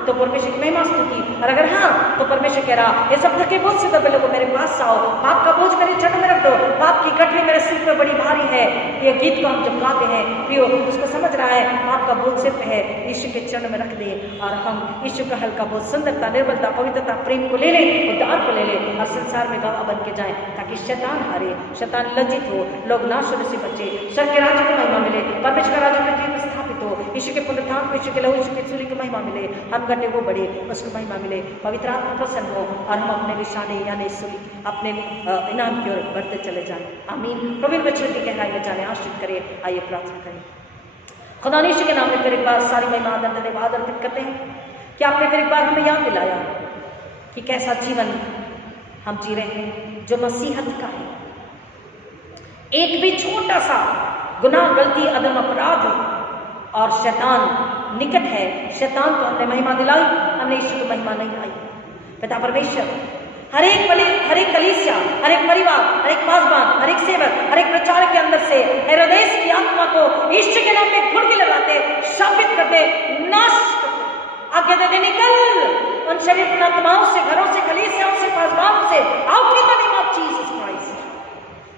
तो परमेश्वर की महिमा स्तुति, और अगर हाँ तो परमेश्वर कह रहा ये सब थके बोझ से दबे लोगों मेरे पास आओ, पाप का बोझ मेरे चरण में रख दो, पाप की गठरी मेरे सिर पर बड़ी भारी है। ये गीत को हम जब गाते हैं प्रियो, उसको समझ रहा है पाप का बोझ सिर पे है, यीशु के चरण में रख दे और हम यीशु का हल्का बोझ सुंदरता, निर्मलता, पवित्रता, प्रेम को ले ले, उद्धार को ले ले और संसार में गवाह बन के जाए, ताकि शैतान हारे, शैतान लज्जित हो, लोग नाश होने से बचे, स्वर्ग के राज्य को महिमा मिले, परमेश्वर का राज्य पृथ्वी पर स्थापित हो को, यीशु के पुनरुत्थान को, यीशु के लहू, यीशु के सूली को महिमा मिले। हम घटे वो बढ़े, उसको महिमा मिले। पवित्र आत्मा प्रसन्न हो और हम अपने निशाने यानी सूली अपने इनाम की ओर बढ़ते चले जाएं। आमीन। प्रभु बच्चों की गहराई में जाने आश्रित करे। आइए प्रार्थना करें। खुदा यीशु के नाम में फिर एक बार सारी महिमा धन्यवाद अर्पित करते हैं कि आपने फिर एक बार हमें याद दिलाया कि कैसा जीवन हम जी रहे हैं जो मसीहत का है। एक भी छोटा सा गुनाह, गलती, अदम, अपराध और शैतान निकट है, शैतान को हमने महिमा दिलाई, हमने यीशु को महिमा नहीं आई। पिता परमेश्वर हर एक कलीसिया, हर एक परिवार, हर एक पासबान, हर एक सेवक, हर एक प्रचारक के अंदर से हेरोदेस की आत्मा को यीशु के नाम में घुड़की लगाते, शापित करते, नाश करते, आज्ञा देते निकल उन शरीर आत्माओं से, घरों से, कलीसियाओं से, पासबानों से। Out in the name of Jesus Christ.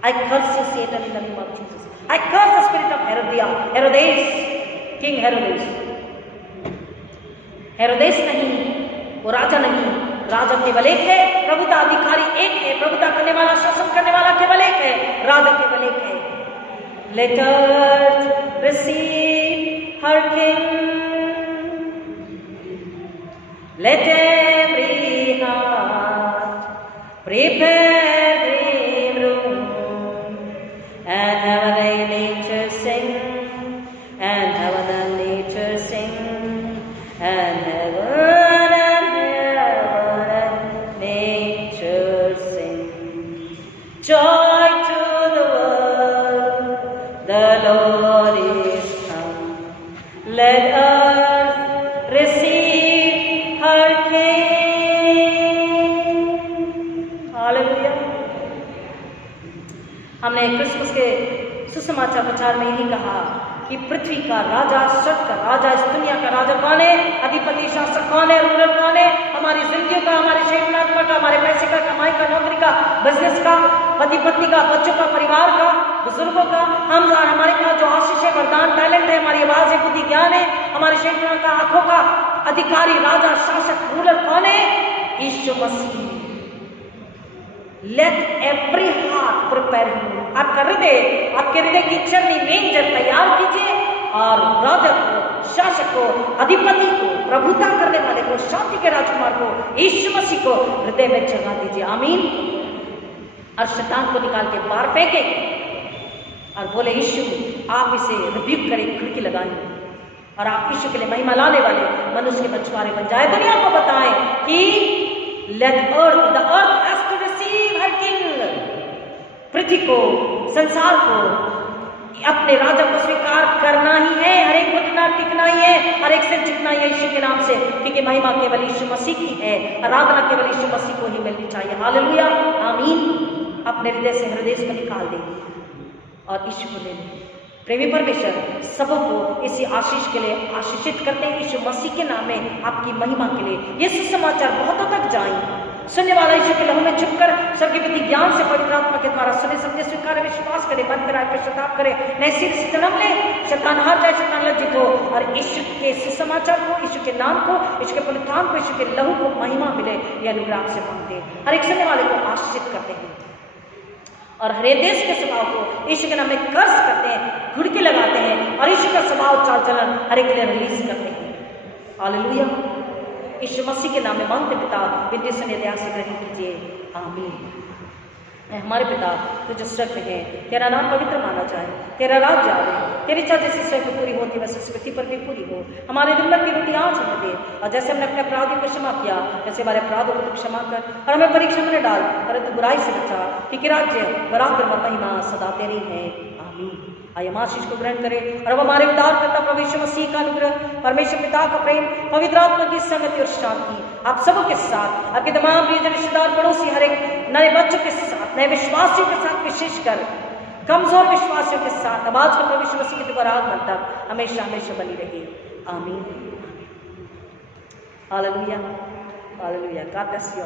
I curse you Satan in the name of Jesus. I curse the spirit of हेरोदेस, किंग हेरोदेस नहीं, वो राजा नहीं, राजा केवल एक है, प्रभुता अधिकारी एक है, प्रभुता करने वाला, शासन करने वाला केवल एक है, राजा केवल एक है। Let earth receive her king, let every heart prepare the room, and heaven and nature sing, and heaven and nature sing, and heaven joy to the world, the Lord is come. Let earth receive her King. Hallelujah. हमने क्रिसमस के सुसमाचार प्रचार में यही कहा कि पृथ्वी का राजा, स्वर्ग का राजा, इस दुनिया का राजा कौन है? अधिपति, शासक कौन है? रूलर कौन है? हमारी जिंदगी का, हमारे शरीर आत्मा का, हमारे पैसे का, कमाई का, नौकरी का, बिजनेस का, पति पत्नी का, बच्चों का, परिवार का, बुजुर्गों का, हम हमारे पास जो आशीष है, वरदान, टैलेंट है, हमारी आवाज है, बुद्धि, ज्ञान है, हमारे शरीर का, आंखों का अधिकारी, राजा, शासक, रूलर कौन है? यीशु मसीह। Let every heart prepare him. आपका हृदय, आपके हृदय की चरनी मेंजर तैयार कीजिए और राजा को, शासक को, अधिपति को, प्रभुता करने वाले को, शांति के राजकुमार को, यीशु मसीह को हृदय में जगा दीजिए। आमीन। और शैतान को निकाल के बाहर फेंके और बोले यीशु आप इसे रिब्यूक करें, खिड़की लगाएं और आप यीशु के लिए महिमा लाने वाले मनुष्य के मछुआरे बन जाए। दुनिया को बताएं कि let earth, the earth has to receive her king. पृथ्वी को, संसार को अपने राजा को स्वीकार करना ही है, हर एक घुटना टिकना ही है, हर एक सिर झुकना ही है यीशु के नाम से, क्योंकि महिमा केवल यीशु मसीह की है, आराधना केवल यीशु मसीह को ही मिलनी चाहिए। हालेलुया। आमीन। अपने हृदय से हृदय को निकाल दें और यीशु को ले लें। प्रेमी परमेश्वर सबों को इसी आशीष के लिए आशीषित करते हैं यीशु मसीह के नाम में, आपकी महिमा के लिए ये सुसमाचार बहुतों तक जाएं। सुनने वाला यीशु के लहू में छुपकर स्वर्गीय विधि ज्ञान से पवित्र आत्मा के द्वारा सुने, समझे, स्वीकार, विश्वास करे, मन कराए, पश्चाताप करे, नए सिरे से जन्म ले, शैतान हार जाए, शैतान लज्जित हो और यीशु के सुसमाचार को, यीशु के नाम को, यीशु के पुनरुत्थान को, यीशु के लहू को महिमा मिले, ये अनुग्रह से मांगते हैं। हर एक सुनने वाले को आशीषित करते हैं और हर देश के स्वभाव को यीशु के नाम में कर्ज करते हैं, घुड़की लगाते हैं और यीशु का स्वभाव, चाल चलन हर एक के लिए रिलीज करते हैं। हालेलुया। यीशु मसीह के नाम में मांगते पिता, विनती सुने, दया से ग्रहण कीजिए। आमीन। हमारे पिता तो जो स्वर्ग में है, तेरा नाम पवित्र माना जाए, तेरा राज आए, तेरी इच्छा जैसी स्वर्ग में पूरी होती वैसे पृथ्वी पर भी पूरी हो। हमारे दिन भर की रोटी आज हमें दे और जैसे हमने अपने अपराधियों को क्षमा किया वैसे हमारे अपराधों को क्षमा कर और हमें परीक्षा में न डाल, परंतु बुराई से बचा, क्योंकि राज्य, पराक्रम और महिमा सदा तेरी है। आमीन। आइए हम आशीष को ग्रहण करें और अब हमारे उद्धारकर्ता प्रभु यीशु मसीह का अनुग्रह, परमेश्वर पिता का प्रेम, पवित्र आत्मा की संगति और शांति आप सबों के साथ, आपके तमाम प्रियजन, रिश्तेदार, पड़ोसी, हर एक नए बच्चों के साथ, नए विश्वासियों के साथ, विशेषकर कमजोर विश्वासियों के साथ अब आज के प्रभु यीशु मसीह के दोबारा आगमन तक हमेशा हमेशा बनी रहे। आमीन। Hallelujah. Hallelujah. God bless you.